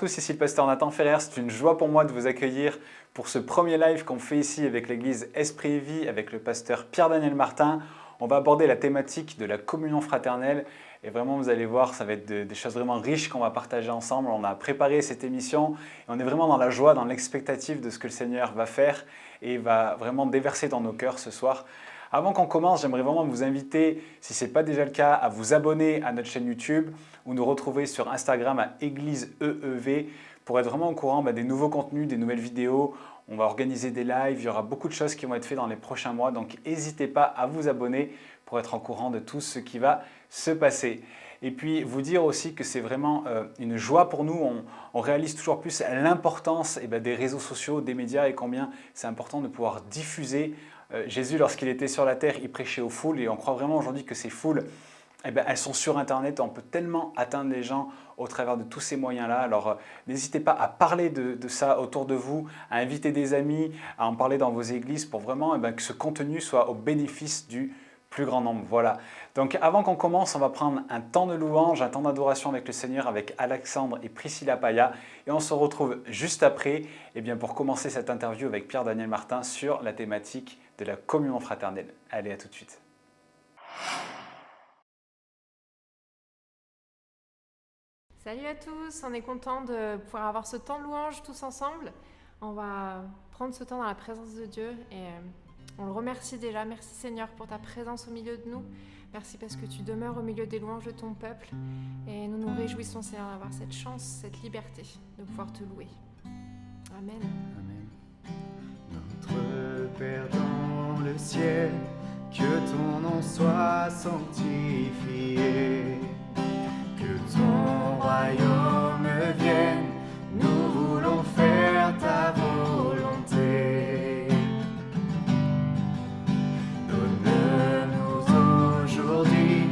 tous, ici le pasteur Nathan Ferrer. C'est une joie pour moi de vous accueillir pour ce premier live qu'on fait ici avec l'église Esprit et Vie, avec le pasteur Pierre-Daniel Martin. On va aborder la thématique de la communion fraternelle et vraiment vous allez voir, ça va être des choses vraiment riches qu'on va partager ensemble. On a préparé cette émission et on est vraiment dans la joie, dans l'expectative de ce que le Seigneur va faire et va vraiment déverser dans nos cœurs ce soir. Avant qu'on commence, j'aimerais vraiment vous inviter, si ce n'est pas déjà le cas, à vous abonner à notre chaîne YouTube ou nous retrouver sur Instagram à Église EEV pour être vraiment au courant des nouveaux contenus, des nouvelles vidéos. On va organiser des lives, il y aura beaucoup de choses qui vont être faites dans les prochains mois, donc n'hésitez pas à vous abonner pour être au courant de tout ce qui va se passer. Et puis vous dire aussi que c'est vraiment une joie pour nous, on réalise toujours plus l'importance des réseaux sociaux, des médias et combien c'est important de pouvoir diffuser. Jésus, lorsqu'il était sur la terre, il prêchait aux foules et on croit vraiment aujourd'hui que ces foules, elles sont sur Internet. On peut tellement atteindre les gens au travers de tous ces moyens-là. Alors n'hésitez pas à parler de ça autour de vous, à inviter des amis, à en parler dans vos églises pour vraiment que ce contenu soit au bénéfice du plus grand nombre. Voilà. Donc avant qu'on commence, on va prendre un temps de louange, un temps d'adoration avec le Seigneur, avec Alexandre et Priscilla Paya. Et on se retrouve juste après pour commencer cette interview avec Pierre-Daniel Martin sur la thématique de la communion fraternelle. Allez, à tout de suite. Salut à tous, on est content de pouvoir avoir ce temps de louange tous ensemble. On va prendre ce temps dans la présence de Dieu et on le remercie déjà. Merci Seigneur pour ta présence au milieu de nous. Merci parce que tu demeures au milieu des louanges de ton peuple. Et nous nous réjouissons Seigneur d'avoir cette chance, cette liberté de pouvoir te louer. Amen. Amen. Notre Père dans le ciel, que ton nom soit sanctifié. Que ton royaume vienne, nous voulons faire ta volonté. Donne-nous aujourd'hui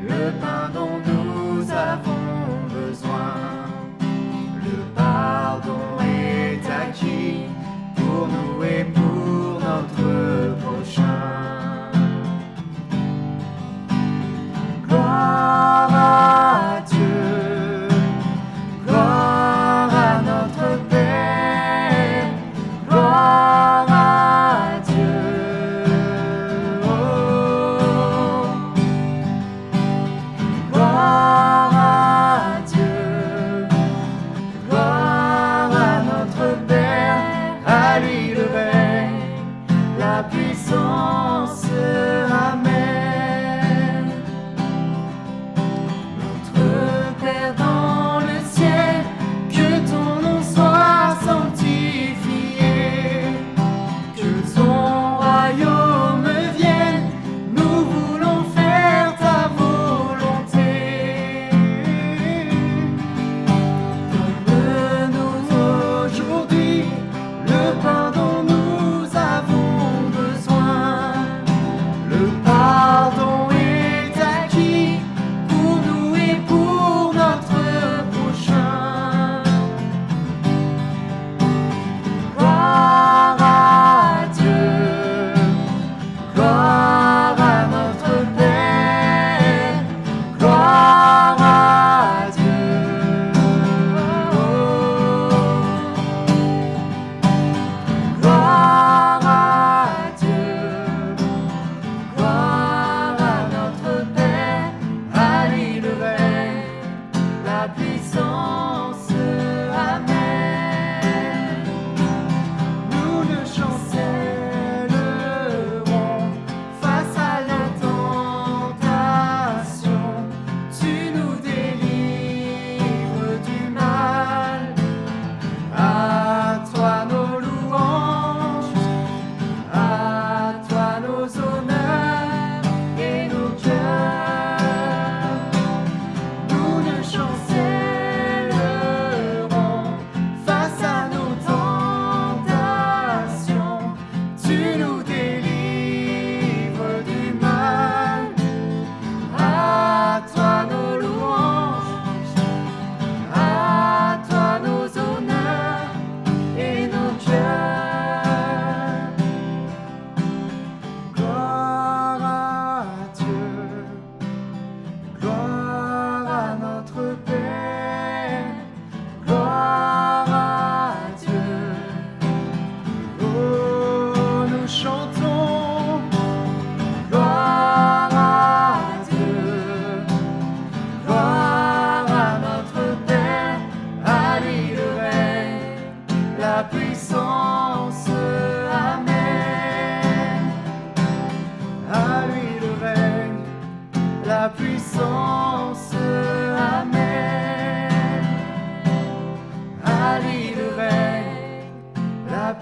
le pain dont nous avons besoin. Le pardon est acquis pour nous et pour notre prochain. Gloire à Dieu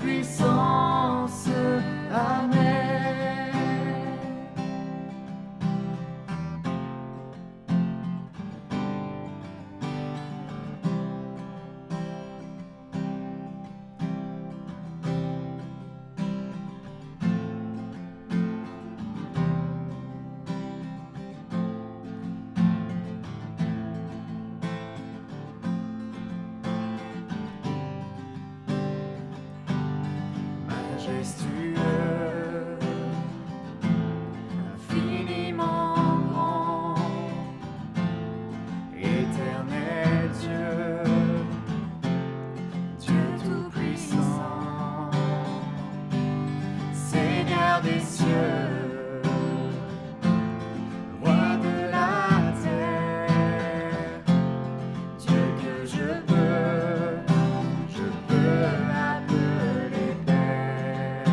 puissance. Amen. Majestueux, infiniment grand, éternel Dieu, Dieu tout-puissant, Seigneur des cieux, Roi de la terre, Dieu que je peux appeler Père.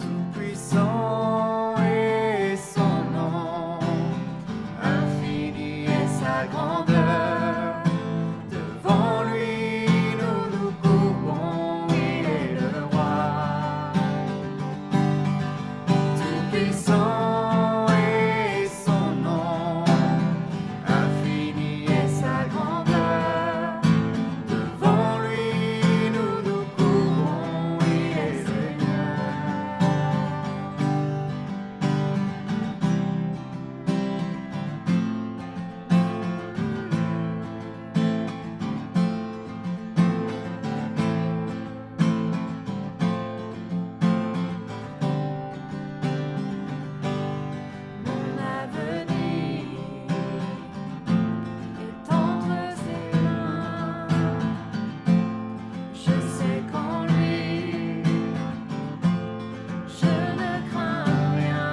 Tout-puissant est son nom, infini est sa grandeur. Devant lui nous nous courbons, il est le roi. Tout-puissant est son nom, infini est sa grandeur. Devant lui nous nous courbons, il est Seigneur. Mon avenir est entre ses mains. Je sais qu'en lui, je ne crains rien.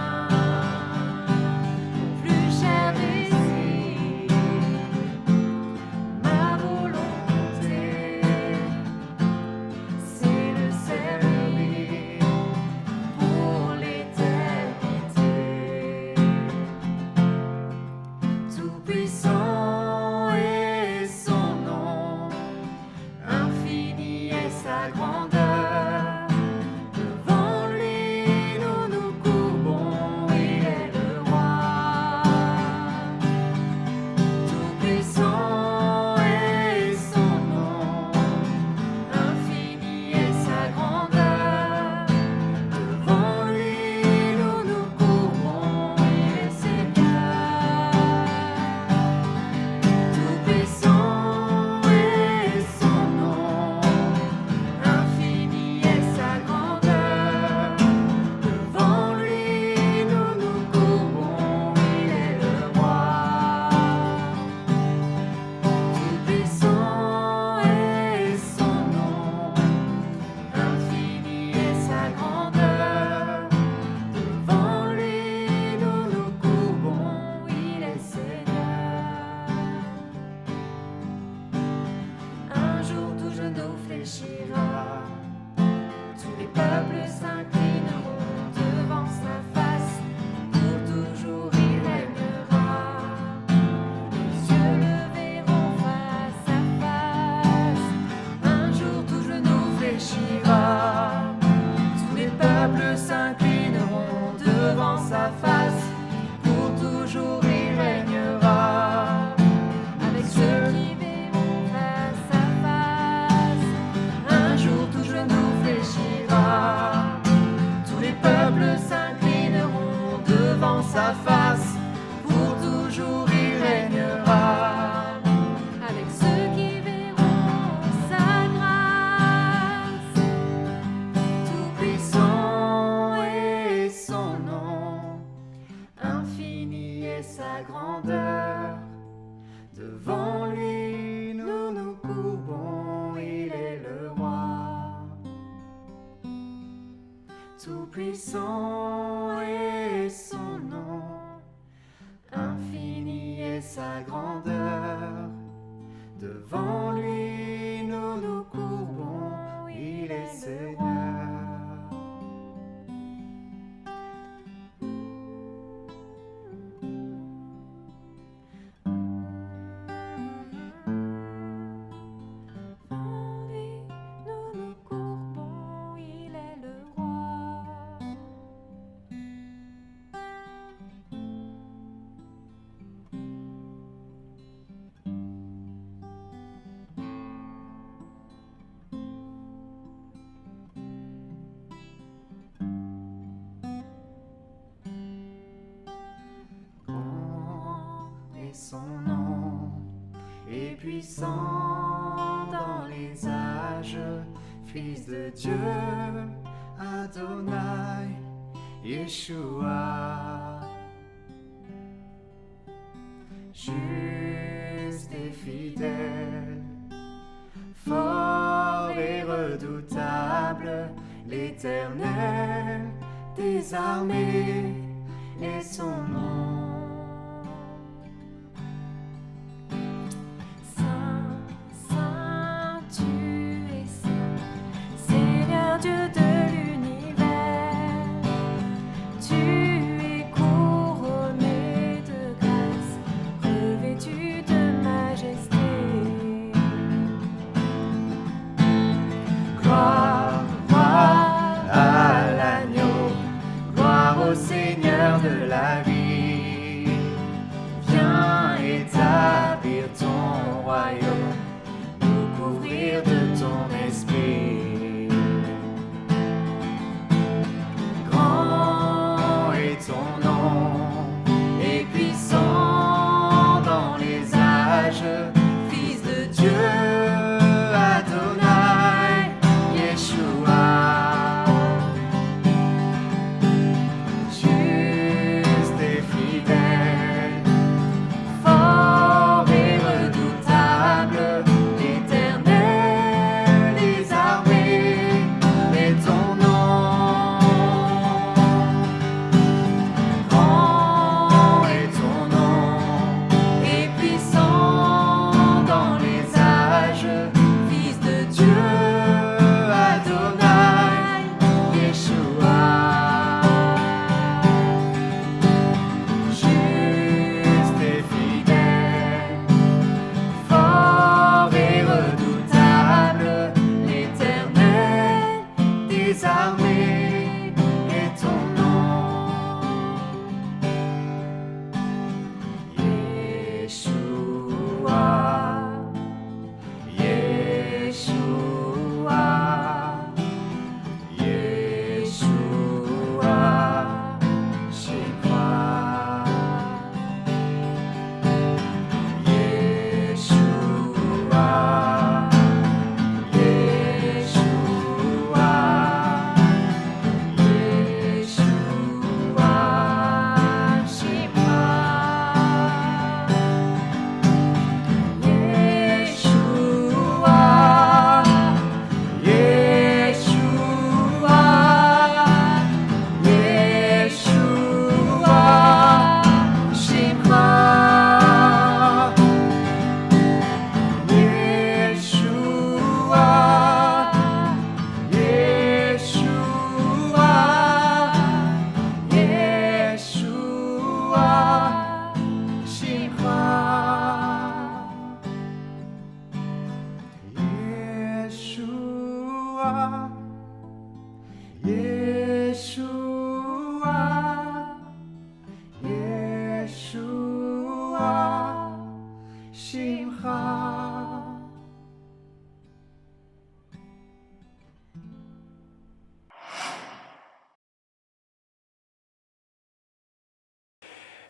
Mon plus cher désir, ma volonté, c'est le servir pour l'éternité. Tout-puissant est son nom, infini est sa grandeur. Devant lui nous nous courbons, il est le roi. Tout-puissant est son nom, infini est sa grandeur. Devant lui nous nous courbons, il est Seigneur. Tout-puissant est son nom, infini est sa grandeur. Devant lui nous nous courbons, il est le roi. Tout-puissant est son nom, infini est sa grandeur. Devant lui nous nous courbons, il est Seigneur. Un jour tout genou fléchira, tous les peuples s'inclineront devant sa face, pour toujours il régnera. Les yeux le verront face à face. Un jour tout genou fléchira, tous les peuples s'inclineront devant sa face, pour toujours il régnera. Avec ceux qui verront face à face. Un jour tout genou fléchira, tous les peuples s'inclineront devant sa face, pour toujours il régnera. Avec ceux qui verront sa grâce. Tout-puissant est son nom, infini est sa grandeur. Devant lui nous nous courbons, il est le roi. Tout-puissant est son nom, infini est sa grandeur. Devant lui nous nous courbons, il est Seigneur. Devant lui nous nous puissant dans les âges, Fils de Dieu, Adonai, Yeshua. Juste et fidèle, fort et redoutable, l'Éternel des armées est son nom. De la vie, viens établir ton royaume, nous couvrir de ton esprit. Grand est ton nom, et puissant dans les âges, Fils de Dieu, Adonai, Yeshua.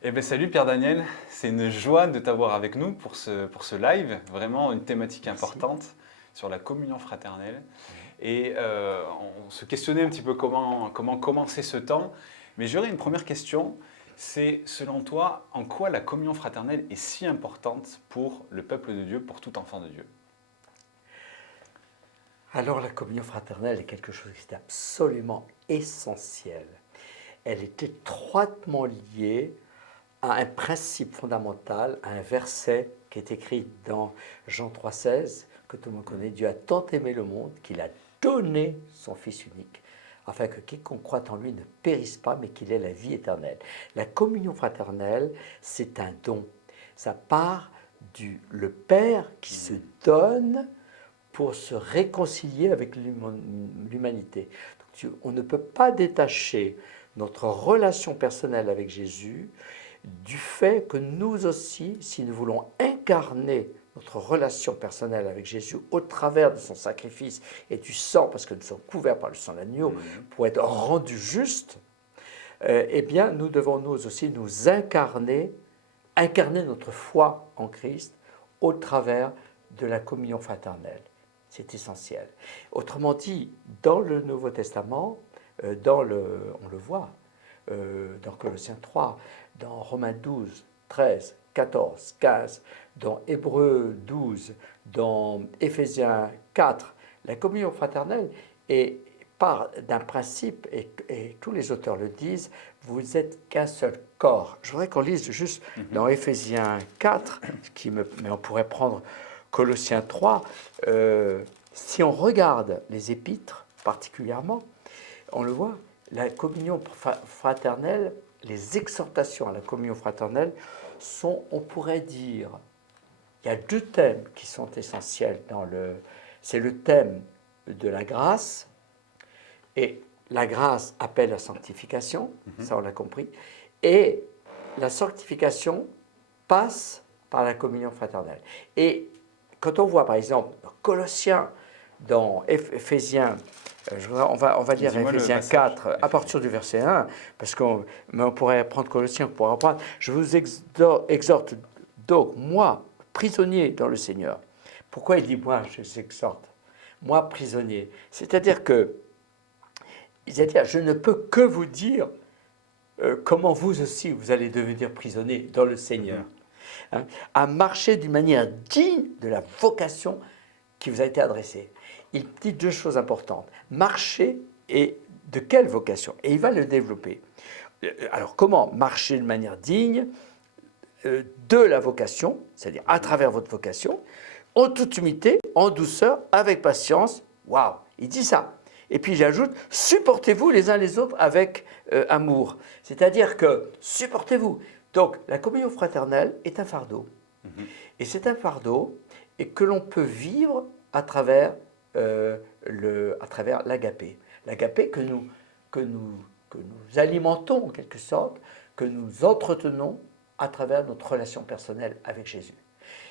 Eh bien, salut Pierre Daniel, c'est une joie de t'avoir avec nous pour ce live, vraiment une thématique importante sur la communion fraternelle. Et on se questionnait un petit peu comment commencer ce temps, mais j'aurais une première question, c'est selon toi, en quoi la communion fraternelle est si importante pour le peuple de Dieu, pour tout enfant de Dieu? Alors la communion fraternelle est quelque chose qui est absolument essentiel. Elle est étroitement liée à un principe fondamental, à un verset qui est écrit dans Jean 3,16, que tout le monde connaît. Dieu a tant aimé le monde qu'il a donné son Fils unique, afin que quiconque croit en lui ne périsse pas, mais qu'il ait la vie éternelle. La communion fraternelle, c'est un don. Ça part le Père qui se donne pour se réconcilier avec l'humanité. On ne peut pas détacher notre relation personnelle avec Jésus du fait que nous aussi, si nous voulons incarner notre relation personnelle avec Jésus au travers de son sacrifice et du sang, parce que nous sommes couverts par le sang de l'agneau, pour être rendus justes, eh bien, nous devons nous aussi nous incarner notre foi en Christ au travers de la communion fraternelle. C'est essentiel. Autrement dit, dans le Nouveau Testament, on le voit, dans Colossiens 3, dans Romains 12, 13, 14, 15, dans Hébreux 12, dans Éphésiens 4, la communion fraternelle part d'un principe, et tous les auteurs le disent, vous êtes qu'un seul corps. Je voudrais qu'on lise juste dans Éphésiens 4, mais on pourrait prendre Colossiens 3. Si on regarde les épîtres particulièrement, on le voit, la communion fraternelle, les exhortations à la communion fraternelle sont, on pourrait dire, il y a deux thèmes qui sont essentiels c'est le thème de la grâce, et la grâce appelle la sanctification, ça on l'a compris, et la sanctification passe par la communion fraternelle. Et quand on voit par exemple dans Colossiens, dans Éphésiens, on va lire Éphésiens 4 à partir du verset 1, mais on pourrait prendre Colossiens pour reprendre. Je vous exhorte donc, moi, prisonnier dans le Seigneur. Pourquoi il dit moi, je vous exhorte? Moi, prisonnier. C'est-à-dire je ne peux que vous dire comment vous aussi, vous allez devenir prisonnier dans le Seigneur. Hein, à marcher d'une manière digne de la vocation qui vous a été adressée. Il dit deux choses importantes. Marcher, et de quelle vocation? Et il va le développer. Alors, comment marcher de manière digne de la vocation, c'est-à-dire à travers votre vocation, en toute humilité, en douceur, avec patience. Waouh, il dit ça. Et puis j'ajoute, supportez-vous les uns les autres avec amour. C'est-à-dire que supportez-vous. Donc la communion fraternelle est un fardeau. Et c'est un fardeau et que l'on peut vivre à travers l'agapé. L'agapé que nous alimentons en quelque sorte, que nous entretenons à travers notre relation personnelle avec Jésus.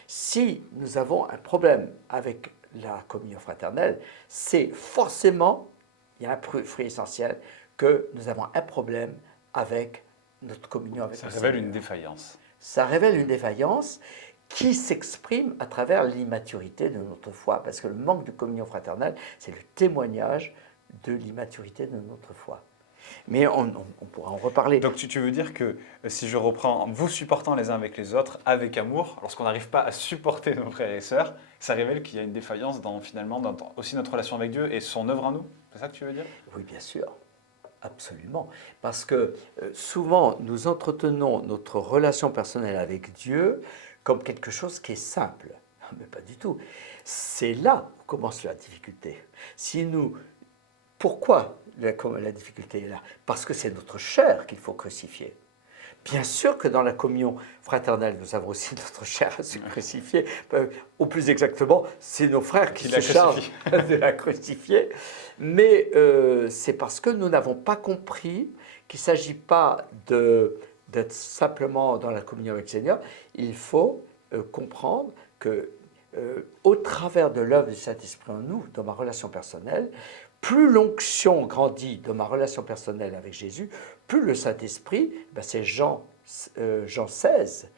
Si nous avons un problème avec la communion fraternelle, c'est forcément, il y a un fruit essentiel, que nous avons un problème avec notre communion avec le Seigneur. Ça révèle une défaillance. Ça révèle une défaillance qui s'exprime à travers l'immaturité de notre foi, parce que le manque de communion fraternelle, c'est le témoignage de l'immaturité de notre foi. Mais on pourra en reparler. Donc tu veux dire que, si je reprends, vous supportant les uns avec les autres, avec amour, lorsqu'on n'arrive pas à supporter nos frères et sœurs, ça révèle qu'il y a une défaillance dans aussi notre relation avec Dieu et son œuvre en nous? C'est ça que tu veux dire? Oui, bien sûr. Absolument. Parce que souvent, nous entretenons notre relation personnelle avec Dieu comme quelque chose qui est simple. Mais pas du tout. C'est là où commence la difficulté. Pourquoi la difficulté est là? Parce que c'est notre chair qu'il faut crucifier. Bien sûr que dans la communion fraternelle, nous avons aussi notre chair à se crucifier. Ou plus exactement, c'est nos frères qui se chargent de la crucifier. Mais c'est parce que nous n'avons pas compris qu'il ne s'agit pas d'être simplement dans la communion avec le Seigneur. Il faut comprendre que au travers de l'œuvre du Saint-Esprit en nous, dans ma relation personnelle, plus l'onction grandit dans ma relation personnelle avec Jésus, plus le Saint-Esprit, c'est Jean 16,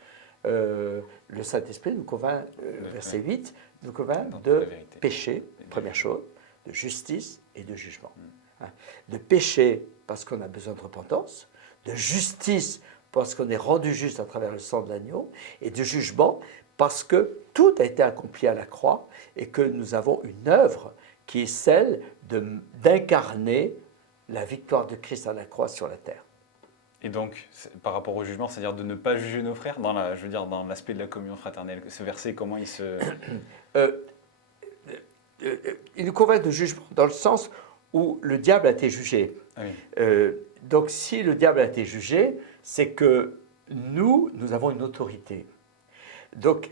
le Saint-Esprit nous convainc, verset 8, nous convainc de péché, première chose, de justice et de jugement. De péché parce qu'on a besoin de repentance, de justice parce qu'on est rendu juste à travers le sang de l'agneau, et de jugement parce que tout a été accompli à la croix et que nous avons une œuvre qui est celle d'incarner la victoire de Christ à la croix sur la terre. Et donc, par rapport au jugement, c'est-à-dire de ne pas juger nos frères, dans l'aspect de la communion fraternelle, ce verset, comment il se... il nous convainc de jugement dans le sens où le diable a été jugé. Ah oui. Donc si le diable a été jugé, c'est que nous avons une autorité. Donc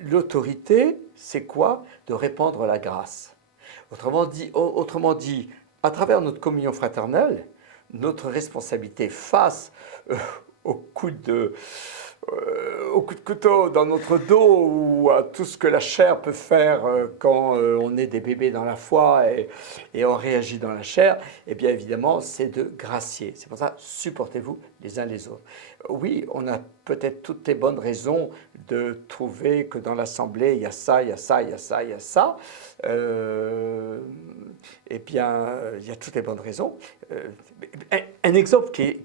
l'autorité, c'est quoi? De répandre la grâce. Autrement dit, à travers notre communion fraternelle, notre responsabilité face au coup de au coup de couteau dans notre dos ou à tout ce que la chair peut faire quand on est des bébés dans la foi et on réagit dans la chair, eh bien évidemment, c'est de gracier. C'est pour ça, supportez-vous les uns les autres. Oui, on a peut-être toutes les bonnes raisons de trouver que dans l'Assemblée, il y a ça, il y a ça, il y a ça, il y a ça. Eh bien, il y a toutes les bonnes raisons. Un exemple qui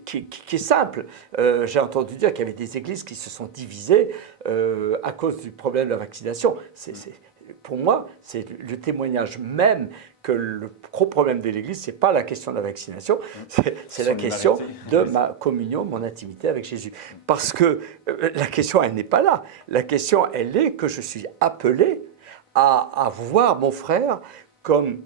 est simple. J'ai entendu dire qu'il y avait des églises qui se sont divisées à cause du problème de la vaccination. Pour moi, c'est le témoignage même que le gros problème de l'Église, ce n'est pas la question de la vaccination, c'est la question de ma communion, mon intimité avec Jésus. Parce que la question, elle n'est pas là. La question, elle est que je suis appelé à voir mon frère comme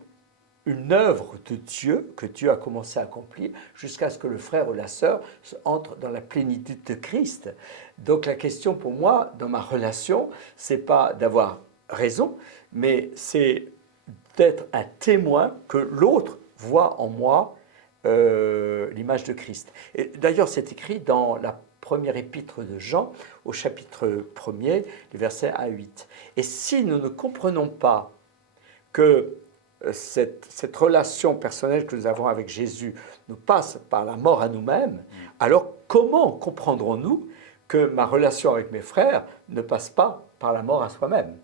une œuvre de Dieu que Dieu a commencé à accomplir jusqu'à ce que le frère ou la sœur entre dans la plénitude de Christ. Donc la question pour moi, dans ma relation, ce n'est pas d'avoir raison, mais c'est d'être un témoin que l'autre voit en moi l'image de Christ. Et d'ailleurs, c'est écrit dans la première épître de Jean, au chapitre 1er, les versets 1 à 8. Et si nous ne comprenons pas que cette relation personnelle que nous avons avec Jésus nous passe par la mort à nous-mêmes, alors comment comprendrons-nous que ma relation avec mes frères ne passe pas par la mort à soi-même?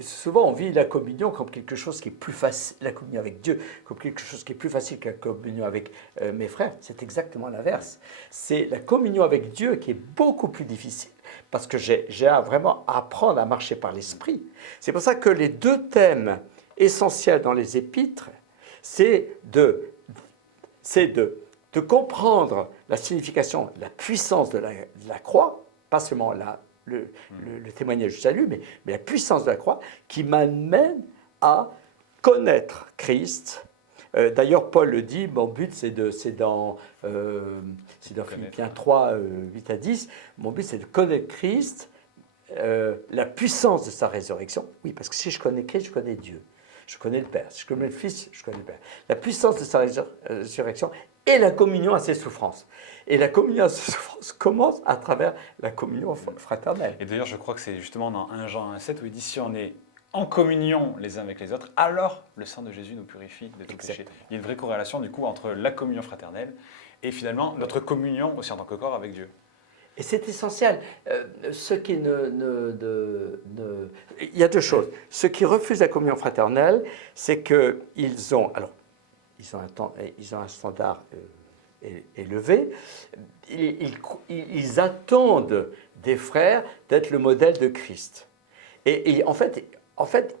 Souvent, on vit la communion comme quelque chose qui est plus facile, la communion avec Dieu, comme quelque chose qui est plus facile que la communion avec mes frères. C'est exactement l'inverse. C'est la communion avec Dieu qui est beaucoup plus difficile parce que j'ai à vraiment apprendre à marcher par l'esprit. C'est pour ça que les deux thèmes essentiels dans les épîtres, c'est de comprendre la signification, la puissance de la croix, pas seulement le témoignage du salut, mais la puissance de la croix qui m'amène à connaître Christ. D'ailleurs, Paul le dit, mon but, c'est dans Philippiens 3, 8 à 10, mon but, c'est de connaître Christ, la puissance de sa résurrection. Oui, parce que si je connais Christ, je connais Dieu. Je connais le Père. Si je connais le Fils, je connais le Père. La puissance de sa résurrection et la communion à ses souffrances. Et la communion à ses souffrances commence à travers la communion fraternelle. Et d'ailleurs, je crois que c'est justement dans 1 Jean 1,7 où il dit si on est en communion les uns avec les autres, alors le sang de Jésus nous purifie de tout péché. Il y a une vraie corrélation du coup entre la communion fraternelle et finalement notre communion aussi en tant que corps avec Dieu. Et c'est essentiel. Ceux qui il y a deux choses. Ceux qui refusent la communion fraternelle, c'est qu'ils ont un standard élevé. Ils attendent des frères d'être le modèle de Christ. Et en fait,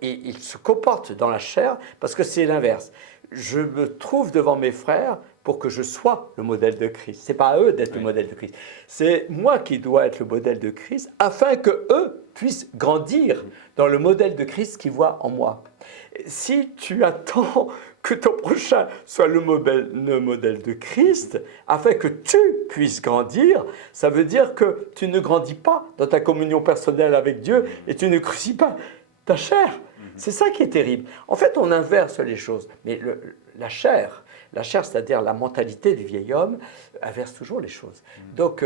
ils se comportent dans la chair parce que c'est l'inverse. Je me trouve devant mes frères pour que je sois le modèle de Christ. Ce n'est pas à eux d'être le modèle de Christ. C'est moi qui dois être le modèle de Christ afin qu'eux puissent grandir dans le modèle de Christ qu'ils voient en moi. Si tu attends que ton prochain soit le modèle de Christ, afin que tu puisses grandir, ça veut dire que tu ne grandis pas dans ta communion personnelle avec Dieu et tu ne crucifies pas ta chair. C'est ça qui est terrible. En fait, on inverse les choses. Mais la chair, c'est-à-dire la mentalité du vieil homme, inverse toujours les choses. Donc,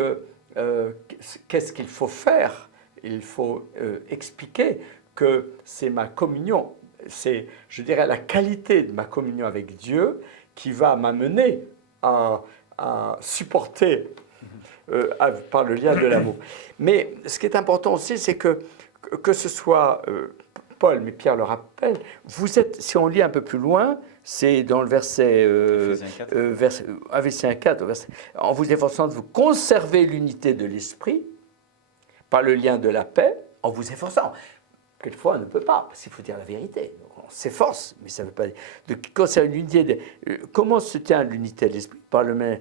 qu'est-ce qu'il faut faire? Il faut expliquer que c'est ma communion, c'est, je dirais, la qualité de ma communion avec Dieu qui va m'amener à supporter par le lien de l'amour. Mais ce qui est important aussi, c'est que ce soit Paul, mais Pierre le rappelle, vous êtes, si on lit un peu plus loin, c'est dans le verset Ephésiens 4, en vous efforçant de vous conserver l'unité de l'esprit par le lien de la paix, en vous efforçant. Quelquefois, on ne peut pas, parce qu'il faut dire la vérité. Donc, on s'efforce, mais ça ne veut pas dire. De conserver l'unité. Comment se tient l'unité de l'esprit? Par le même.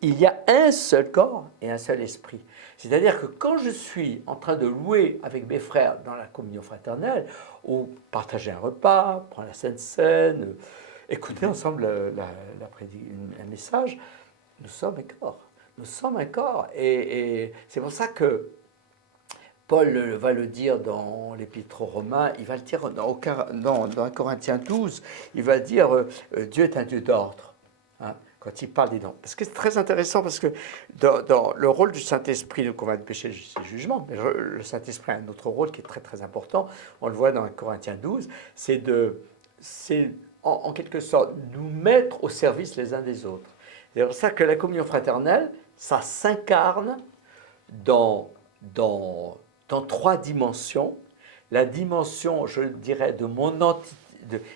Il y a un seul corps et un seul esprit. C'est-à-dire que quand je suis en train de louer avec mes frères dans la communion fraternelle, ou partager un repas, prendre la Sainte Seine, écouter ensemble un message, nous sommes un corps. Nous sommes un corps. Et c'est pour ça que Paul va le dire dans l'Épître aux Romains, il va le dire dans 1 Corinthiens 12, il va dire Dieu est un Dieu d'ordre. Hein. quand il parle des dons. Parce que c'est très intéressant, parce que dans le rôle du Saint-Esprit, donc on va péché, c'est jugement, mais le Saint-Esprit a un autre rôle qui est très très important, on le voit dans Corinthiens 12, c'est en quelque sorte nous mettre au service les uns des autres. C'est pour ça que la communion fraternelle, ça s'incarne dans 3 dimensions. La dimension, je dirais,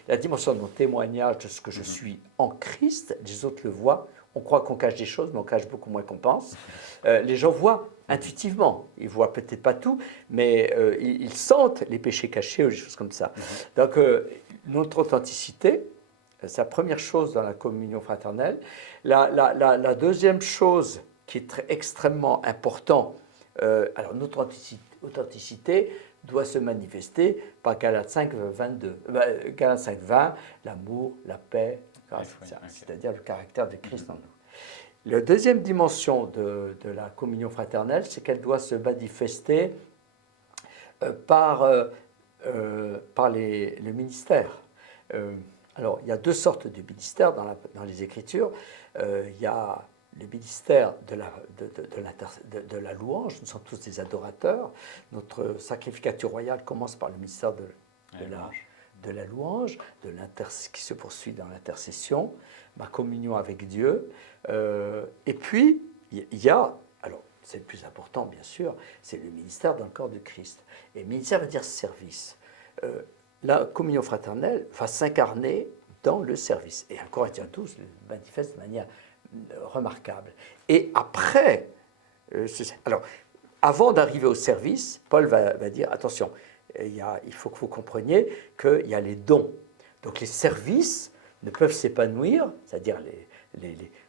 la dimension de mon témoignage de ce que je suis en Christ, les autres le voient. On croit qu'on cache des choses, mais on cache beaucoup moins qu'on pense. Les gens voient intuitivement. Ils voient peut-être pas tout, mais ils sentent les péchés cachés ou des choses comme ça. Donc, notre authenticité, c'est la première chose dans la communion fraternelle. La deuxième chose qui est extrêmement importante, alors notre authenticité doit se manifester par Galates 5, 22, Galates 5, 20, l'amour, la paix, c'est-à-dire le caractère de Christ en nous. La deuxième dimension de la communion fraternelle, c'est qu'elle doit se manifester par le ministère. Alors, il y a 2 sortes de ministères dans les Écritures. Il y a le ministère de la louange. Nous sommes tous des adorateurs. Notre sacrificature royale commence par le ministère de la louange, qui se poursuit dans l'intercession, ma communion avec Dieu. Et puis, il y a, alors c'est le plus important bien sûr, c'est le ministère dans le corps de Christ. Et ministère veut dire service. La communion fraternelle va s'incarner dans le service. Et 1 Corinthiens 12 le manifeste de manière remarquable. Et après, alors, avant d'arriver au service, Paul va dire, attention, il faut que vous compreniez qu'il y a les dons. Donc les services ne peuvent s'épanouir, c'est-à-dire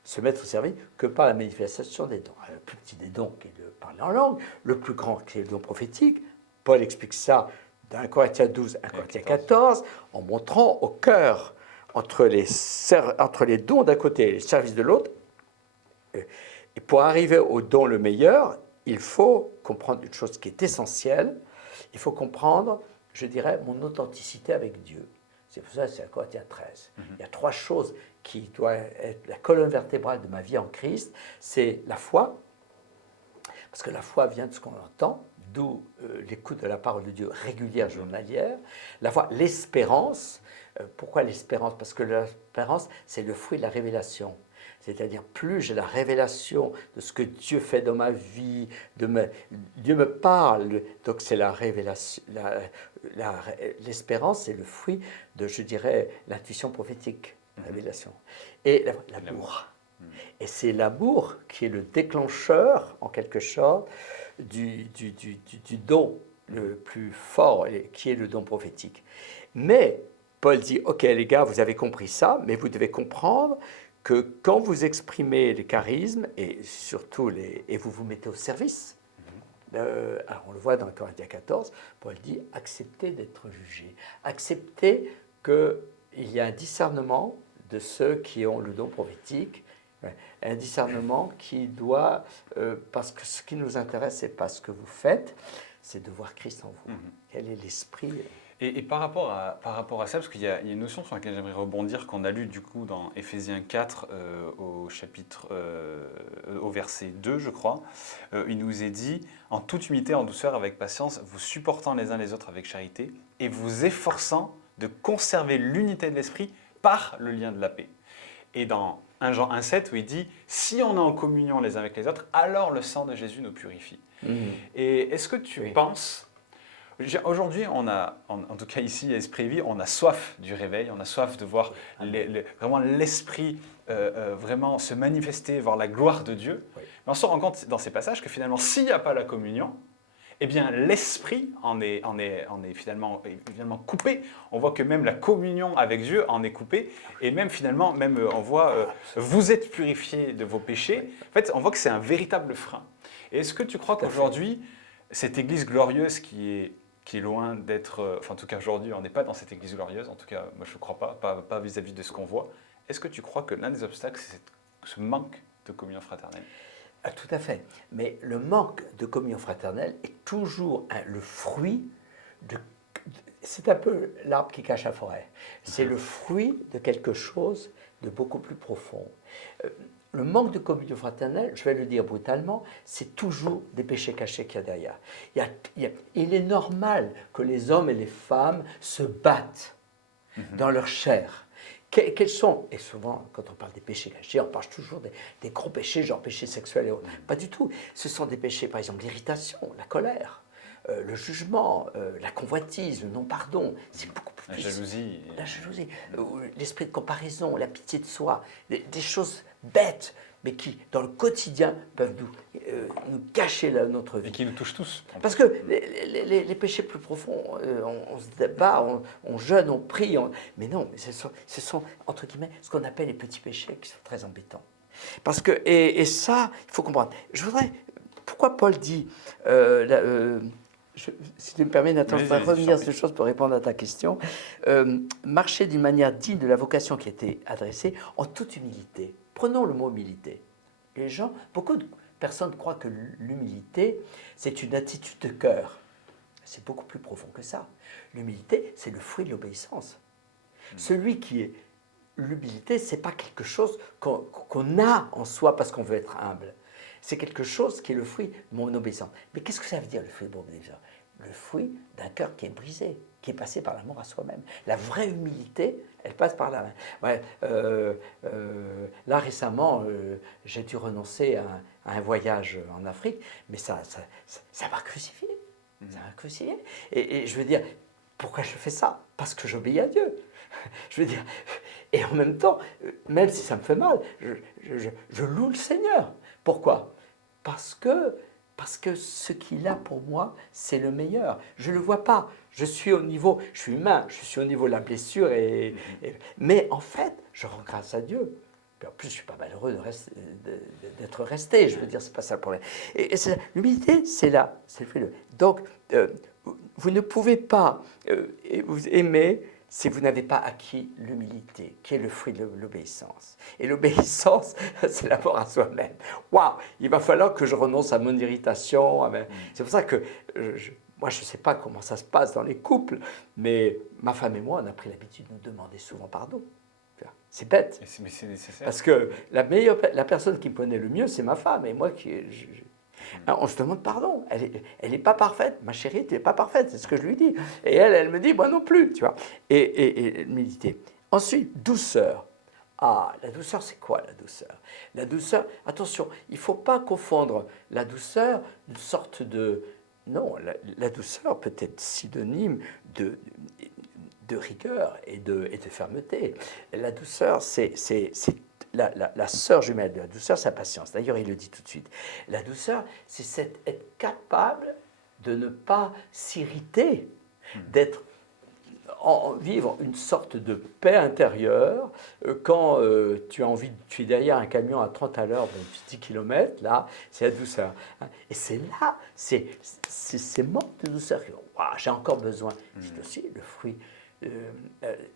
se mettre au service, que par la manifestation des dons. Le plus petit des dons qui est de parler en langue, le plus grand qui est le don prophétique. Paul explique ça dans 1 Corinthiens 12 à 1 Corinthiens 14, en montrant au cœur entre les dons d'un côté et les services de l'autre. Et pour arriver au don le meilleur, il faut comprendre une chose qui est essentielle. Il faut comprendre, je dirais, mon authenticité avec Dieu. C'est pour ça que c'est 1 Corinthiens 13. Il y a 3 choses qui doivent être la colonne vertébrale de ma vie en Christ. C'est la foi, parce que la foi vient de ce qu'on entend, d'où l'écoute de la parole de Dieu régulière, journalière. La foi, l'espérance. Pourquoi l'espérance? Parce que l'espérance, c'est le fruit de la révélation. C'est-à-dire, plus j'ai la révélation de ce que Dieu fait dans ma vie, Dieu me parle, donc c'est la révélation. L'espérance, c'est le fruit de, je dirais, l'intuition prophétique, révélation. Et l'amour. Et c'est l'amour qui est le déclencheur, en quelque sorte, du don le plus fort, qui est le don prophétique. Mais Paul dit, ok les gars, vous avez compris ça, mais vous devez comprendre que quand vous exprimez les charismes, et surtout et vous vous mettez au service, alors on le voit dans Corinthiens 14, Paul dit, acceptez d'être jugé, acceptez qu'il y a un discernement de ceux qui ont le don prophétique, un discernement qui doit, parce que ce qui nous intéresse, c'est pas ce que vous faites, c'est de voir Christ en vous. Quel est l'esprit Et par rapport à ça, parce qu'il y a une notion sur laquelle j'aimerais rebondir, qu'on a lu du coup dans Éphésiens 4 au verset 2, je crois, il nous est dit « En toute humilité, en douceur, avec patience, vous supportant les uns les autres avec charité, et vous efforçant de conserver l'unité de l'esprit par le lien de la paix. » Et dans 1 Jean 1,7 où il dit « Si on est en communion les uns avec les autres, alors le sang de Jésus nous purifie. » Et est-ce que tu penses... Aujourd'hui, on a, en tout cas ici à Esprit Vie, on a soif du réveil, on a soif de voir vraiment l'esprit vraiment se manifester, voir la gloire de Dieu. Oui. Mais on se rend compte dans ces passages que finalement, s'il n'y a pas la communion, eh bien l'esprit en est finalement coupé. On voit que même la communion avec Dieu en est coupée. Et même finalement, on voit, vous êtes purifiés de vos péchés. En fait, on voit que c'est un véritable frein. Et est-ce que tu crois qu'aujourd'hui, cette église glorieuse qui est loin d'être, enfin en tout cas aujourd'hui on n'est pas dans cette église glorieuse, en tout cas moi je ne crois pas vis-à-vis de ce qu'on voit. Est-ce que tu crois que l'un des obstacles c'est ce manque de communion fraternelle? Tout à fait, mais le manque de communion fraternelle est toujours le fruit c'est un peu l'arbre qui cache la forêt. C'est le fruit de quelque chose de beaucoup plus profond. Le manque de communion fraternelle, je vais le dire brutalement, c'est toujours des péchés cachés qu'il y a derrière. Il est normal que les hommes et les femmes se battent dans leur chair. Quels sont, et souvent quand on parle des péchés cachés, on parle toujours des gros péchés, genre péchés sexuels et autres. Pas du tout. Ce sont des péchés, par exemple, l'irritation, la colère, le jugement, la convoitise, le non-pardon. C'est beaucoup plus... La jalousie, l'esprit de comparaison, la pitié de soi, des choses bêtes, mais qui, dans le quotidien, peuvent nous gâcher notre vie. Et qui nous touchent tous. Parce que les péchés plus profonds, on se débat, on jeûne, on prie, mais non, mais ce sont, entre guillemets, ce qu'on appelle les petits péchés qui sont très embêtants. Parce que, et ça, il faut comprendre. Pourquoi Paul dit, si tu me permets, Nathan, je vais revenir sur ces choses pour répondre à ta question, marcher d'une manière digne de la vocation qui a été adressée, en toute humilité. Prenons le mot humilité. Beaucoup de personnes croient que l'humilité, c'est une attitude de cœur. C'est beaucoup plus profond que ça. L'humilité, c'est le fruit de l'obéissance. Celui qui est l'humilité, ce n'est pas quelque chose qu'on a en soi parce qu'on veut être humble. C'est quelque chose qui est le fruit de mon obéissance. Mais qu'est-ce que ça veut dire, le fruit de mon obéissance? Le fruit d'un cœur qui est brisé, qui est passé par l'amour à soi-même. La vraie humilité, elle passe par là. Ouais, là, récemment, j'ai dû renoncer à un voyage en Afrique, mais ça m'a crucifié. Ça m'a crucifié. Et je veux dire, pourquoi je fais ça? Parce que j'obéis à Dieu. Je veux dire, et en même temps, même si ça me fait mal, je loue le Seigneur. Pourquoi? Parce que ce qu'il a pour moi, c'est le meilleur. Je ne le vois pas. Je suis humain, je suis au niveau de la blessure, mais en fait, je rends grâce à Dieu. Et en plus, je ne suis pas malheureux d'être resté. Je veux dire, ce n'est pas ça le problème. Et l'humilité, c'est là. Donc, vous ne pouvez pas vous aimer si vous n'avez pas acquis l'humilité, qui est le fruit de l'obéissance. Et l'obéissance, c'est l'amour à soi-même. Waouh! Il va falloir que je renonce à mon irritation. C'est pour ça que moi, je ne sais pas comment ça se passe dans les couples, mais ma femme et moi, on a pris l'habitude de nous demander souvent pardon. C'est bête. Mais c'est nécessaire. Parce que la personne qui me connaît le mieux, c'est ma femme. Et moi, alors, on se demande pardon. Elle n'est pas parfaite. Ma chérie, tu n'es pas parfaite. C'est ce que je lui dis. Et elle me dit, moi non plus. Tu vois. Et méditer. Ensuite, douceur. Ah, la douceur, c'est quoi la douceur? La douceur, attention, il ne faut pas confondre la douceur, une sorte de... Non, la douceur peut être synonyme de rigueur et de fermeté. La douceur, c'est la sœur jumelle de la douceur, c'est la patience. D'ailleurs, il le dit tout de suite. La douceur, c'est être capable de ne pas s'irriter, vivre une sorte de paix intérieure quand tu es derrière un camion à 30 à l'heure de 10 km, là, c'est la douceur. Et c'est là, c'est ces manques de douceur. Wow, j'ai encore besoin. C'est aussi le fruit.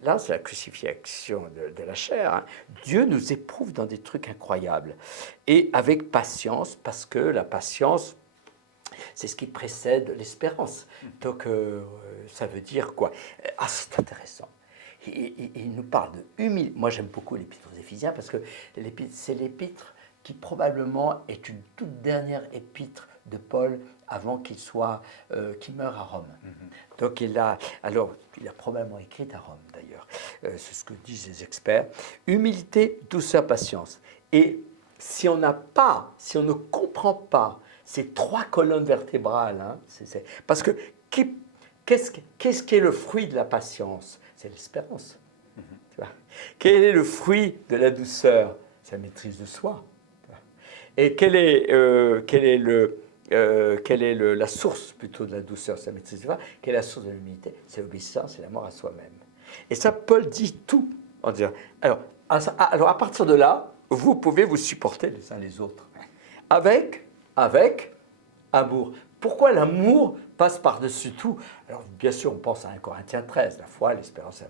Là, c'est la crucifixion de la chair. Hein. Dieu nous éprouve dans des trucs incroyables. Et avec patience, parce que la patience, c'est ce qui précède l'espérance. Donc, ça veut dire quoi? Ah, c'est intéressant. Il nous parle de humilité. Moi, j'aime beaucoup l'épître aux Éphésiens parce que c'est l'épître qui probablement est une toute dernière épître de Paul avant qu'il meure à Rome. Donc il a probablement écrit à Rome d'ailleurs, c'est ce que disent les experts. Humilité, douceur, patience. Et si on ne comprend pas ces trois colonnes vertébrales, hein, parce que qu'est-ce qui est le fruit de la patience? C'est l'espérance. Tu vois. Quel est le fruit de la douceur? C'est la maîtrise de soi. Et quelle est la source plutôt de la douceur? C'est la maîtrise de soi. Quelle est la source de l'humilité? C'est l'obéissance, c'est l'amour à soi-même. Et ça, Paul dit tout en disant. Alors, à partir de là, vous pouvez vous supporter les uns les autres. Avec amour. Pourquoi l'amour passe par-dessus tout? Alors, bien sûr, on pense à 1 Corinthiens 13, la foi, l'espérance,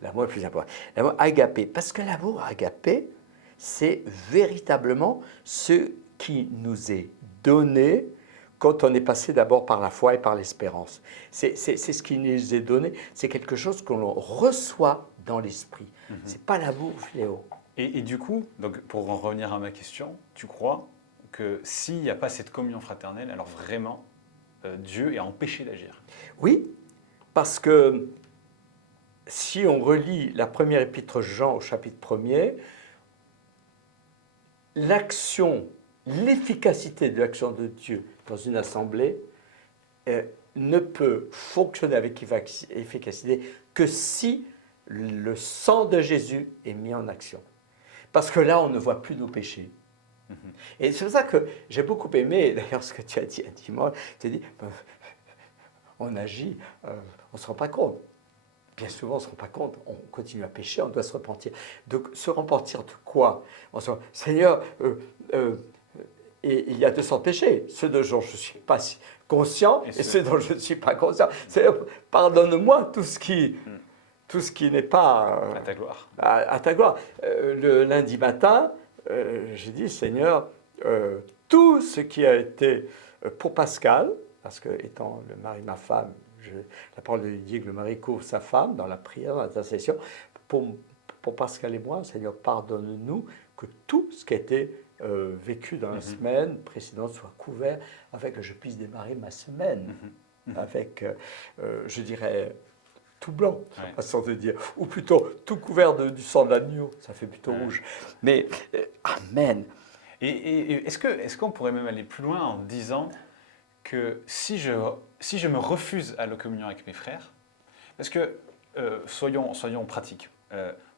l'amour est plus important. L'amour agapé, parce que l'amour agapé, c'est véritablement ce qui nous est donné quand on est passé d'abord par la foi et par l'espérance. C'est ce qui nous est donné, c'est quelque chose que l'on reçoit dans l'esprit. Ce n'est pas la bouffe, Léo. Et du coup, donc pour en revenir à ma question, tu crois que s'il n'y a pas cette communion fraternelle, alors vraiment, Dieu est empêché d'agir? Oui, parce que si on relit la première épître Jean au chapitre 1er, l'action, l'efficacité de l'action de Dieu dans une assemblée ne peut fonctionner avec efficacité que si le sang de Jésus est mis en action. Parce que là, on ne voit plus nos péchés. Et c'est pour ça que j'ai beaucoup aimé, d'ailleurs, ce que tu as dit un dimanche. Tu as dit, on agit, on ne se rend pas compte. Bien souvent, on ne se rend pas compte, on continue à pécher, on doit se repentir. Donc, se repentir de quoi? On se dit, Seigneur, il y a 200 péchés, ceux dont je ne suis pas conscient et ceux dont je ne suis pas conscient. Seigneur, pardonne-moi tout ce qui n'est pas à ta gloire. À ta gloire. Le lundi matin, j'ai dit, Seigneur, tout ce qui a été pour Pascal, parce que étant le mari de ma femme, la parole de Dieu dit que le mari couvre sa femme dans la prière, dans l'intercession. Pour Pascal et moi, Seigneur, pardonne-nous que tout ce qui a été vécu dans la semaine précédente soit couvert afin que je puisse démarrer ma semaine avec, je dirais, tout blanc, façon de dire, ou plutôt tout couvert du sang d'agneau, ça fait plutôt rouge. Mais, amen. Et est-ce qu'on pourrait même aller plus loin en disant que si je me refuse à la communion avec mes frères, parce que, soyons pratiques,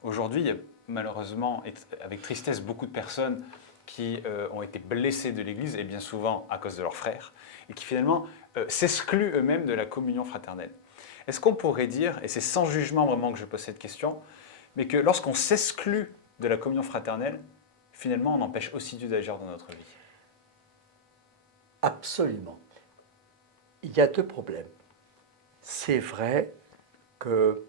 aujourd'hui, il y a malheureusement, avec tristesse, beaucoup de personnes qui ont été blessées de l'Église, et bien souvent à cause de leurs frères, et qui finalement s'excluent eux-mêmes de la communion fraternelle. Est-ce qu'on pourrait dire, et c'est sans jugement vraiment que je pose cette question, mais que lorsqu'on s'exclut de la communion fraternelle, finalement on empêche aussi Dieu d'agir dans notre vie? Absolument. Il y a deux problèmes. C'est vrai que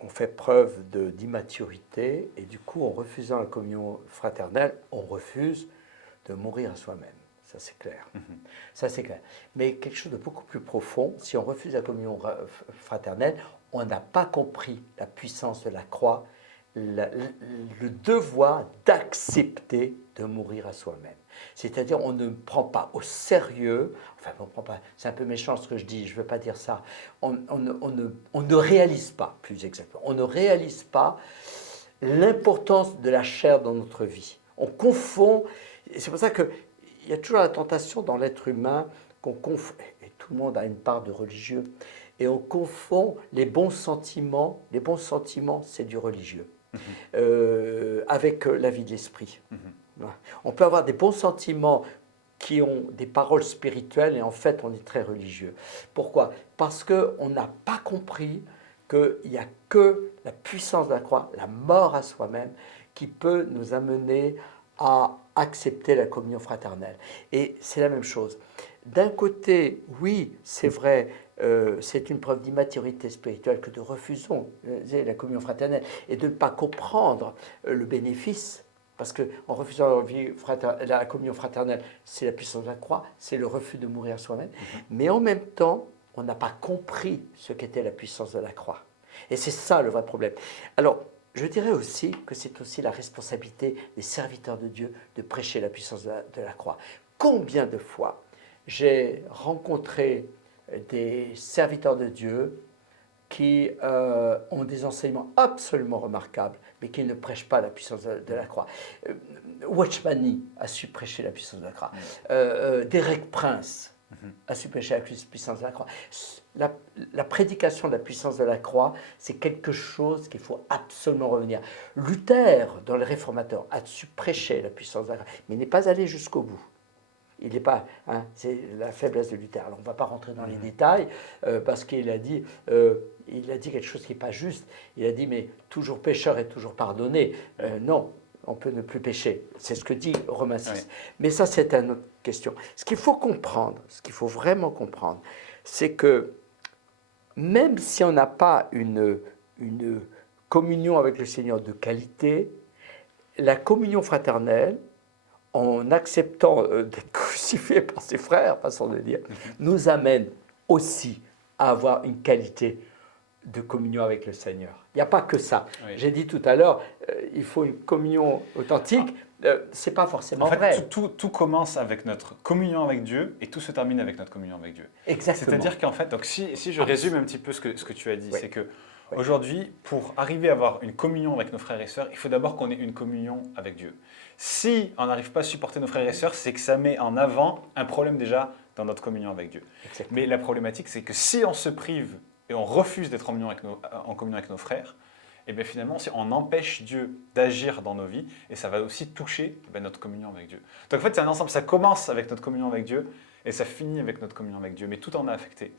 on fait preuve d'immaturité et du coup, en refusant la communion fraternelle, on refuse de mourir à soi-même. Ça, c'est clair. Ça, c'est clair. Mais quelque chose de beaucoup plus profond, si on refuse la communion fraternelle, on n'a pas compris la puissance de la croix, le devoir d'accepter de mourir à soi-même. C'est-à-dire, on ne prend pas au sérieux, enfin, on prend pas, c'est un peu méchant ce que je dis, je ne veux pas dire ça, on ne réalise pas, plus exactement, on ne réalise pas l'importance de la chair dans notre vie. On confond, et c'est pour ça qu'il y a toujours la tentation dans l'être humain qu'on confond, et tout le monde a une part de religieux, et on confond les bons sentiments c'est du religieux, avec la vie de l'esprit. On peut avoir des bons sentiments qui ont des paroles spirituelles et en fait on est très religieux. Pourquoi? Parce qu'on n'a pas compris qu'il n'y a que la puissance de la croix, la mort à soi-même, qui peut nous amener à accepter la communion fraternelle. Et c'est la même chose. D'un côté, oui, c'est vrai, c'est une preuve d'immaturité spirituelle que de refuser la communion fraternelle et de ne pas comprendre le bénéfice. Parce qu'en refusant la communion fraternelle, c'est la puissance de la croix, c'est le refus de mourir à soi-même. Mais en même temps, on n'a pas compris ce qu'était la puissance de la croix. Et c'est ça le vrai problème. Alors, je dirais aussi que c'est aussi la responsabilité des serviteurs de Dieu de prêcher la puissance de la croix. Combien de fois j'ai rencontré des serviteurs de Dieu qui ont des enseignements absolument remarquables, mais qui ne prêchent pas la puissance de la croix. Watchman Nee a su prêcher la puissance de la croix. Derek Prince a su prêcher la puissance de la croix. La prédication de la puissance de la croix, c'est quelque chose qu'il faut absolument revenir. Luther, dans les Réformateurs, a su prêcher la puissance de la croix, mais il n'est pas allé jusqu'au bout. Il n'est pas, c'est la faiblesse de Luther. Alors on ne va pas rentrer dans les détails parce qu'il a dit quelque chose qui n'est pas juste. Il a dit mais toujours pécheur est toujours pardonné. Non, on peut ne plus pécher. C'est ce que dit Romains 6. Ouais. Mais ça c'est une autre question. Ce qu'il faut comprendre, ce qu'il faut vraiment comprendre, c'est que même si on n'a pas une communion avec le Seigneur de qualité, la communion fraternelle, en acceptant d'être crucifié par ses frères, façon de dire, nous amène aussi à avoir une qualité de communion avec le Seigneur. Il n'y a pas que ça. Oui. J'ai dit tout à l'heure, il faut une communion authentique. Ce n'est pas forcément En fait, vrai. tout commence avec notre communion avec Dieu et tout se termine avec notre communion avec Dieu. Exactement. C'est-à-dire qu'en fait, donc si je résume un petit peu ce que tu as dit, Oui. c'est que Oui. aujourd'hui, pour arriver à avoir une communion avec nos frères et sœurs, il faut d'abord qu'on ait une communion avec Dieu. Si on n'arrive pas à supporter nos frères et sœurs, c'est que ça met en avant un problème déjà dans notre communion avec Dieu. Exactement. Mais la problématique, c'est que si on se prive et on refuse d'être en communion avec nos frères, et bien finalement, on empêche Dieu d'agir dans nos vies et ça va aussi toucher notre communion avec Dieu. Donc en fait, c'est un ensemble. Ça commence avec notre communion avec Dieu et ça finit avec notre communion avec Dieu, mais tout en est affecté.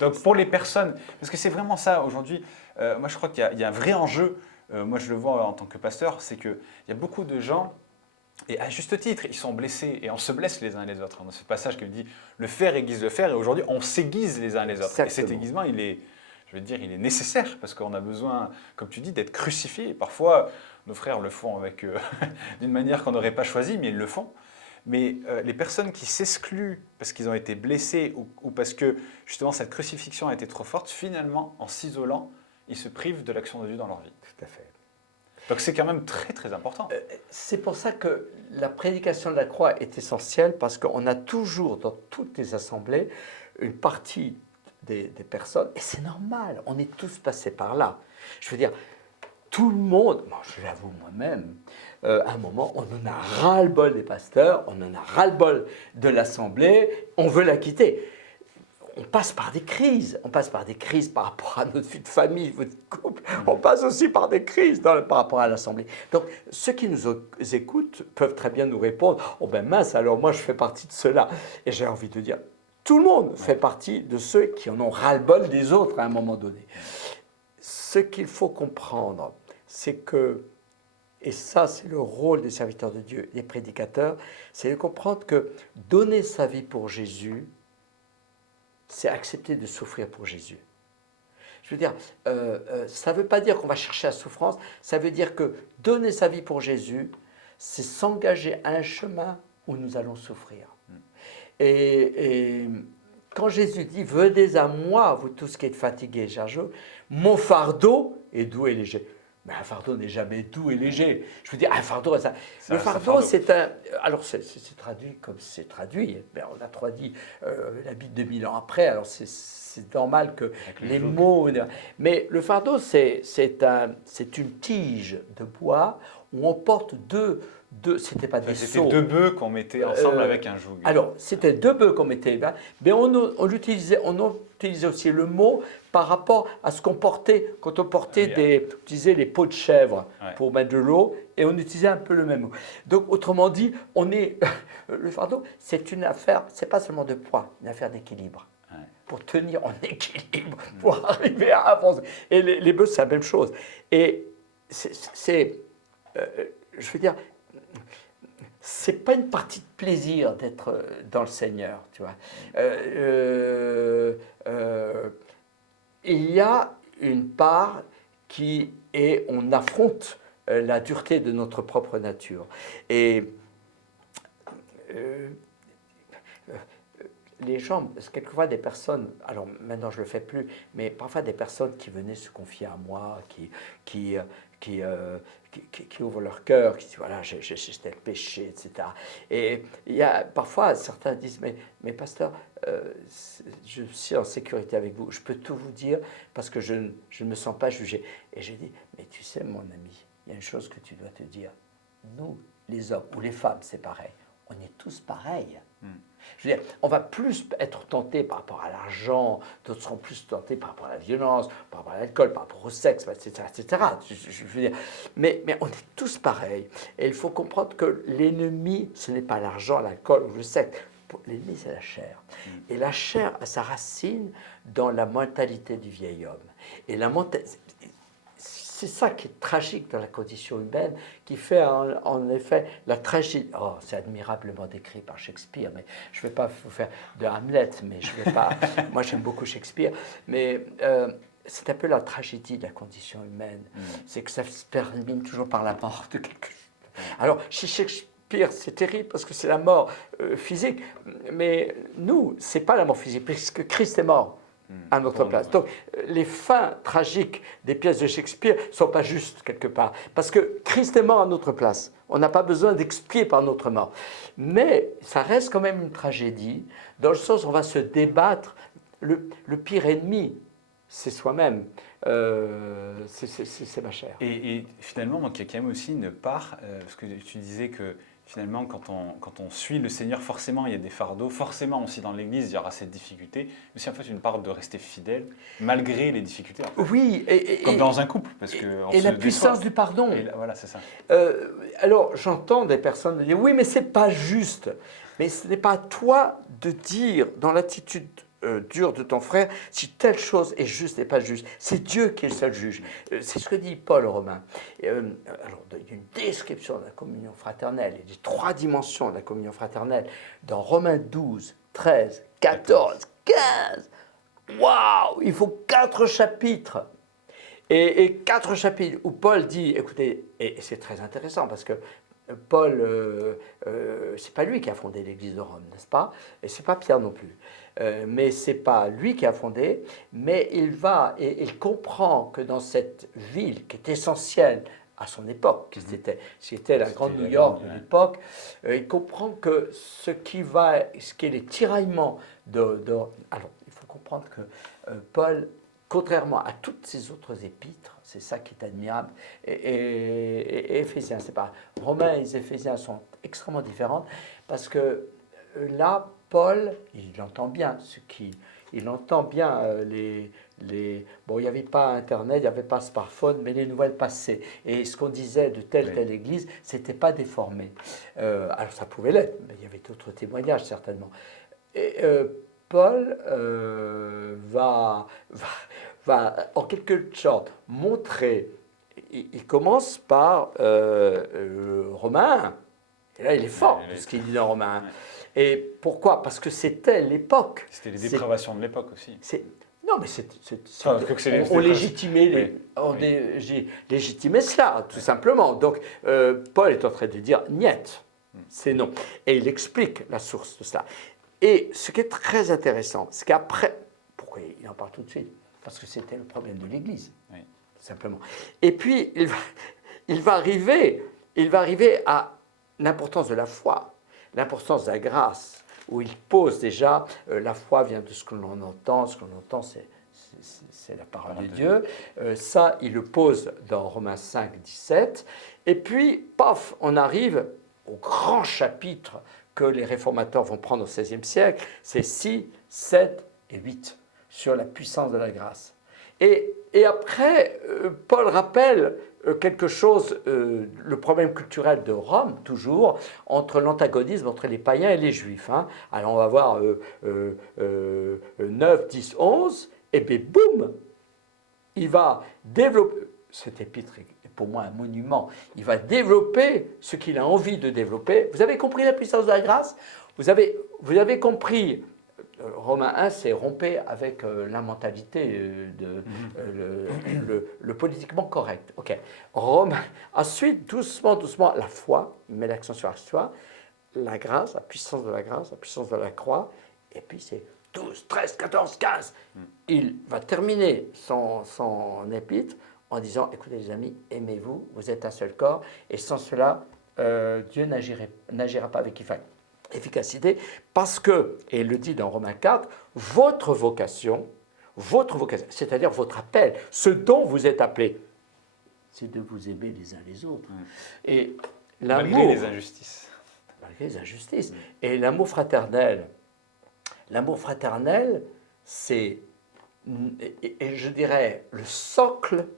Donc pour les personnes, parce que c'est vraiment ça aujourd'hui, moi je crois qu'il y a un vrai enjeu, moi je le vois en tant que pasteur, c'est qu'il y a beaucoup de gens, et à juste titre, ils sont blessés et on se blesse les uns et les autres. Dans ce passage qui dit « le fer aiguise le fer » et aujourd'hui on s'aiguise les uns et les autres. Exactement. Et cet aiguisement, il est nécessaire parce qu'on a besoin, comme tu dis, d'être crucifié. Parfois, nos frères le font avec d'une manière qu'on n'aurait pas choisie, mais ils le font. Mais les personnes qui s'excluent parce qu'ils ont été blessés ou parce que justement cette crucifixion a été trop forte, finalement, en s'isolant, ils se privent de l'action de Dieu dans leur vie. Tout à fait. Donc c'est quand même très très important. C'est pour ça que la prédication de la croix est essentielle, parce qu'on a toujours dans toutes les assemblées une partie des personnes, et c'est normal, on est tous passés par là. Je veux dire, tout le monde, moi, je l'avoue moi-même, à un moment, on en a ras-le-bol des pasteurs, on en a ras-le-bol de l'assemblée, on veut la quitter. On passe par des crises. On passe par des crises par rapport à notre vie de famille, votre couple. On passe aussi par des crises par rapport à l'Assemblée. Donc, ceux qui nous écoutent peuvent très bien nous répondre « Oh ben mince, alors moi je fais partie de ceux-là ». Et j'ai envie de dire, tout le monde fait partie de ceux qui en ont ras-le-bol des autres à un moment donné. Ce qu'il faut comprendre, c'est que, et ça c'est le rôle des serviteurs de Dieu, des prédicateurs, c'est de comprendre que donner sa vie pour Jésus, c'est accepter de souffrir pour Jésus. Je veux dire, ça ne veut pas dire qu'on va chercher la souffrance, ça veut dire que donner sa vie pour Jésus, c'est s'engager à un chemin où nous allons souffrir. Et quand Jésus dit « Venez à moi, vous tous qui êtes fatigués et chargeux, mon fardeau est doux et léger ». Mais un fardeau n'est jamais doux et léger. Je veux dire, un fardeau, ça, le fardeau, c'est un... Alors, c'est traduit comme c'est traduit. Ben, on a traduit la Bible 2000 ans après, alors c'est normal que les mots... Mais le fardeau, c'est une tige de bois où on porte deux c'était pas des seaux. C'était deux bœufs qu'on mettait ensemble avec un joug. Alors, c'était deux bœufs qu'on mettait, mais on utilisait aussi le mot par rapport à ce qu'on portait, quand on portait on utilisait les peaux de chèvre pour mettre de l'eau, et on utilisait un peu le même mot. Donc, autrement dit, le fardeau, c'est une affaire, c'est pas seulement de poids, une affaire d'équilibre. Pour tenir en équilibre, pour arriver à avancer. Et les bœufs, c'est la même chose. Et je veux dire, c'est pas une partie de plaisir d'être dans le Seigneur, tu vois. Il y a une part qui est, on affronte la dureté de notre propre nature. Et les gens, quelquefois des personnes, alors maintenant je ne le fais plus, mais parfois des personnes qui venaient se confier à moi, qui ouvrent leur cœur, qui disent voilà, j'ai tel péché, etc. Et il y a parfois certains disent mais pasteur, je suis en sécurité avec vous, je peux tout vous dire parce que je ne me sens pas jugé. Et j'ai dit mais tu sais mon ami, il y a une chose que tu dois te dire, nous les hommes ou les femmes c'est pareil, on est tous pareils. Je veux dire, on va plus être tenté par rapport à l'argent, d'autres seront plus tentés par rapport à la violence, par rapport à l'alcool, par rapport au sexe, etc. etc. Je veux dire, mais on est tous pareils. Et il faut comprendre que l'ennemi, ce n'est pas l'argent, l'alcool ou le sexe. L'ennemi, c'est la chair. Et la chair a sa racine dans la mentalité du vieil homme. Et c'est ça qui est tragique dans la condition humaine, qui fait en effet la tragédie. Oh, c'est admirablement décrit par Shakespeare, mais je ne vais pas vous faire de Hamlet, mais je vais pas. Moi, j'aime beaucoup Shakespeare, mais c'est un peu la tragédie de la condition humaine. C'est que ça se termine toujours par la mort de quelque chose. Alors, chez pire, c'est terrible parce que c'est la mort physique. Mais nous, ce n'est pas la mort physique, puisque Christ est mort à notre place. Donc, les fins tragiques des pièces de Shakespeare ne sont pas justes quelque part, parce que Christ est mort à notre place. On n'a pas besoin d'expier par notre mort. Mais ça reste quand même une tragédie, dans le sens où on va se débattre. Le pire ennemi, c'est soi-même. C'est ma chair. Et finalement, donc, il y a quand même aussi une part, parce que tu disais que finalement, quand on suit le Seigneur, forcément, il y a des fardeaux, forcément aussi dans l'Église, il y aura cette difficulté, mais c'est en fait une part de rester fidèle, malgré les difficultés. En fait. Oui. Comme dans un couple. Parce que et la puissance du pardon. Voilà, c'est ça. Alors, j'entends des personnes me dire, oui, mais ce n'est pas juste. Mais ce n'est pas à toi de dire, dans l'attitude dure de ton frère, si telle chose est juste et pas juste. C'est Dieu qui est le seul juge. C'est ce que dit Paul aux Romains. Alors, il y a une description de la communion fraternelle, il y a 3 dimensions de la communion fraternelle, dans Romains 12, 13, 14, 15. Waouh, il faut 4 chapitres. Et 4 chapitres où Paul dit, écoutez, et c'est très intéressant parce que Paul, c'est pas lui qui a fondé l'église de Rome, n'est-ce pas? Et c'est pas Pierre non plus. Mais c'est pas lui qui a fondé, mais il va et il comprend que dans cette ville qui est essentielle à son époque, c'était la grande New York de l'époque, il comprend que ce qui est les tiraillements alors, il faut comprendre que Paul, contrairement à toutes ses autres épîtres, c'est ça qui est admirable, et Éphésiens, c'est pas. Romains et Éphésiens sont extrêmement différentes, parce que là, Paul, il entend bien il entend bien bon, il n'y avait pas Internet, il n'y avait pas smartphone, mais les nouvelles passaient. Et ce qu'on disait de telle église, c'était pas déformé. Alors ça pouvait l'être, mais il y avait d'autres témoignages certainement. Et Paul va en quelque sorte montrer. Il commence par Romains. Et là, il est fort, ce qu'il dit dans Romains. Et pourquoi? Parce que c'était l'époque. C'était les dépravations de l'époque aussi. Non, mais on légitimait, légitimait cela, tout simplement. Donc, Paul est en train de dire niet, c'est non. Et il explique la source de cela. Et ce qui est très intéressant, c'est qu'après, pourquoi il en parle tout de suite? Parce que c'était le problème de l'Église, tout simplement. Et puis, il va arriver à l'importance de la foi, l'importance de la grâce, où il pose déjà, la foi vient de ce que l'on entend, c'est la parole de Dieu. Ça, il le pose dans Romains 5, 17. Et puis, paf, on arrive au grand chapitre que les réformateurs vont prendre au XVIe siècle, c'est 6, 7 et 8, sur la puissance de la grâce. Et après, Paul rappelle quelque chose, le problème culturel de Rome, toujours, entre l'antagonisme entre les païens et les juifs. Hein. Alors on va voir 9, 10, 11, et bien boum, il va développer, cet épître est pour moi un monument, il va développer ce qu'il a envie de développer. Vous avez compris la puissance de la grâce? Vous avez compris. Romains 1, c'est rompez avec la mentalité, le politiquement correct. Ok. Ensuite, doucement, la foi, il met l'accent sur la foi, la grâce, la puissance de la grâce, la puissance de la croix, et puis c'est 12, 13, 14, 15. Il va terminer son épître en disant, écoutez les amis, aimez-vous, vous êtes un seul corps, et sans cela, Dieu n'agira pas avec efficacité, parce que, et il le dit dans Romains 4, votre vocation, c'est-à-dire votre appel, ce dont vous êtes appelés, c'est de vous aimer les uns les autres. Et l'amour, malgré les injustices. Malgré les injustices. Et l'amour fraternel, c'est, et je dirais, le socle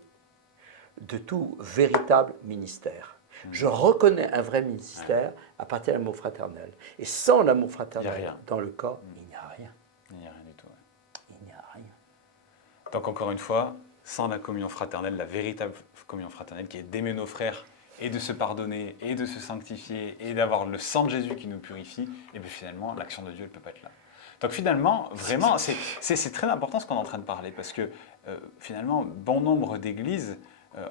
de tout véritable ministère. Je reconnais un vrai ministère à partir de l'amour fraternel. Et sans l'amour fraternel dans le corps, il n'y a rien. Il n'y a rien du tout. Il n'y a rien. Donc encore une fois, sans la communion fraternelle, la véritable communion fraternelle qui est d'aimer nos frères et de se pardonner et de se sanctifier et d'avoir le sang de Jésus qui nous purifie, et bien finalement, l'action de Dieu ne peut pas être là. Donc finalement, vraiment, c'est très important ce qu'on est en train de parler, parce que finalement, bon nombre d'églises,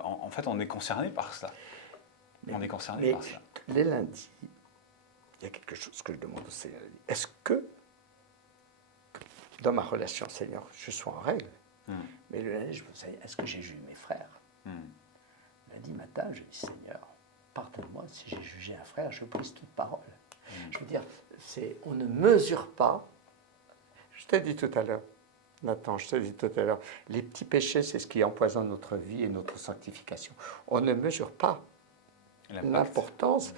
en fait, on est concerné par cela. On est concerné par ça. Les lundis, il y a quelque chose que je demande au Seigneur. Est-ce que, dans ma relation au Seigneur, je suis en règle? Mais le lundi, je me disais, est-ce que j'ai jugé mes frères? Lundi matin, je dis, Seigneur, pardonne-moi si j'ai jugé un frère, je brise toute parole. Je veux dire, on ne mesure pas. Je t'ai dit tout à l'heure, Nathan, je te dis tout à l'heure, les petits péchés, c'est ce qui empoisonne notre vie et notre sanctification. On ne mesure pas l'importance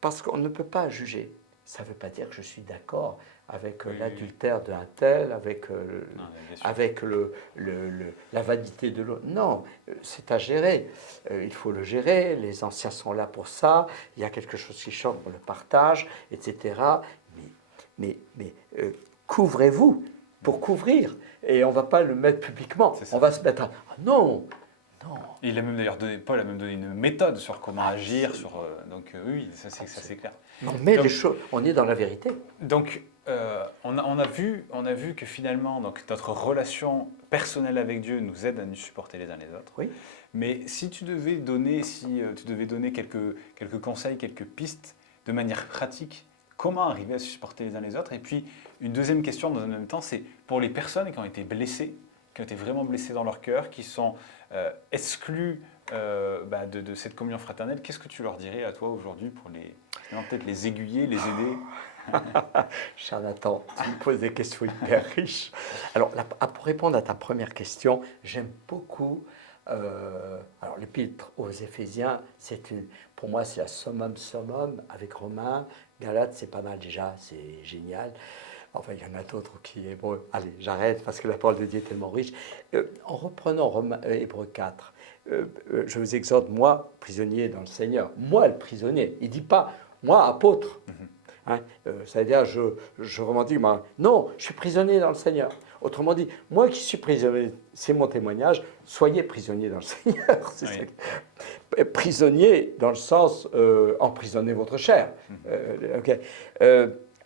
parce qu'on ne peut pas juger. Ça ne veut pas dire que je suis d'accord avec l'adultère d'un tel, avec, la vanité de l'autre. Non, c'est à gérer. Il faut le gérer. Les anciens sont là pour ça. Il y a quelque chose qui change, on le partage, etc. Mais couvrez-vous pour couvrir. Et on ne va pas le mettre publiquement. On va se mettre à... Ah, non, non. Il a même d'ailleurs donné, Paul a même donné une méthode sur comment agir. Donc oui, ça c'est clair. On met les choses, on est dans la vérité. Donc on a vu que finalement donc, notre relation personnelle avec Dieu nous aide à nous supporter les uns les autres. Oui. Mais si tu devais donner, quelques conseils, quelques pistes de manière pratique, comment arriver à se supporter les uns les autres? Et puis une deuxième question dans le même temps, c'est pour les personnes qui ont été blessées, qui ont été vraiment blessées dans leur cœur, qui sont exclues de cette communion fraternelle, qu'est-ce que tu leur dirais à toi aujourd'hui pour peut-être les aiguiller, les aider? Cher Nathan, tu me poses des questions hyper riches. Alors, pour répondre à ta première question, j'aime beaucoup. Alors, l'épître aux Éphésiens, pour moi, c'est la summum avec Romains. Galates, c'est pas mal déjà, c'est génial. Enfin, il y en a d'autres qui... Bon, allez, j'arrête parce que la parole de Dieu est tellement riche. En reprenant Hébreux 4, je vous exhorte, moi, prisonnier dans le Seigneur, moi, le prisonnier. Il ne dit pas, moi, apôtre. Hein, c'est-à-dire, je revendique, non, je suis prisonnier dans le Seigneur. Autrement dit, moi qui suis prisonnier, c'est mon témoignage, soyez prisonnier dans le Seigneur. Oui. Prisonnier dans le sens, emprisonnez votre chair.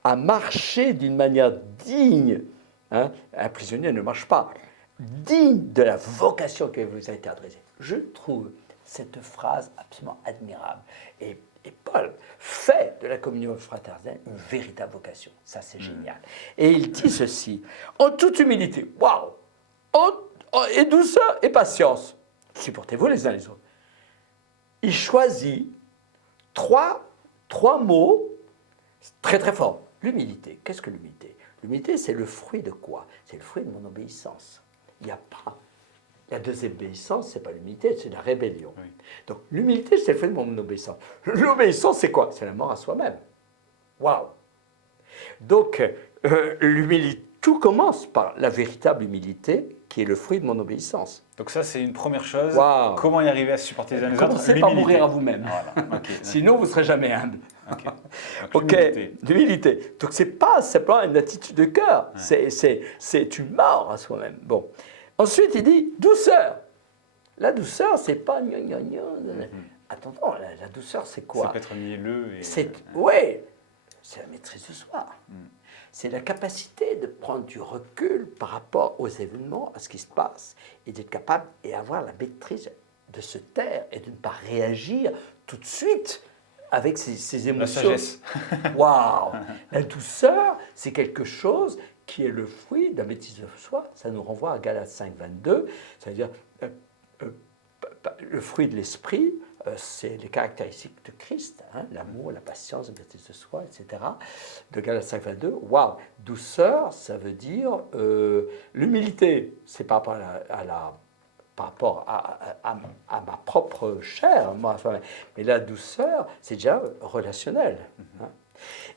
À marcher d'une manière digne. Hein, un prisonnier ne marche pas. Digne de la vocation qui vous a été adressée. Je trouve cette phrase absolument admirable. Et Paul fait de la communion fraternelle une véritable vocation. Ça, c'est génial. Et il dit ceci, en toute humilité, waouh, et douceur et patience, supportez-vous les uns les autres. Il choisit trois mots très très forts. L'humilité. Qu'est-ce que l'humilité? L'humilité, c'est le fruit de quoi? C'est le fruit de mon obéissance. Il n'y a pas. La désobéissance, ce n'est pas l'humilité, c'est la rébellion. Oui. Donc l'humilité, c'est le fruit de mon obéissance. L'obéissance, c'est quoi? C'est la mort à soi-même. Waouh! Donc, l'humilité, tout commence par la véritable humilité, qui est le fruit de mon obéissance. Donc ça, c'est une première chose. Wow. Comment y arriver à se supporter les uns les autres? Commencez par mourir à vous-même. Voilà. Okay. Sinon, vous ne serez jamais humble. Ok, l'humilité. Donc, ce n'est pas simplement une attitude de cœur, c'est une mort à soi-même. Bon. Ensuite, il dit douceur. La douceur, c'est pas Attends, la douceur, c'est quoi? Ça peut être mielleux. Oui, c'est la maîtrise de soi. C'est la capacité de prendre du recul par rapport aux événements, à ce qui se passe, et d'être capable et avoir la maîtrise de se taire et de ne pas réagir tout de suite avec ses émotions. La sagesse. Waouh! La douceur, c'est quelque chose qui est le fruit de la maîtrise de soi. Ça nous renvoie à Galates 5, 22, c'est-à-dire le fruit de l'esprit, c'est les caractéristiques de Christ, hein, l'amour, la patience, la maîtrise de soi, etc. De Galates 5, 22, waouh! Douceur, ça veut dire l'humilité, c'est par rapport à ma propre chair, moi, mais la douceur, c'est déjà relationnel. Hein.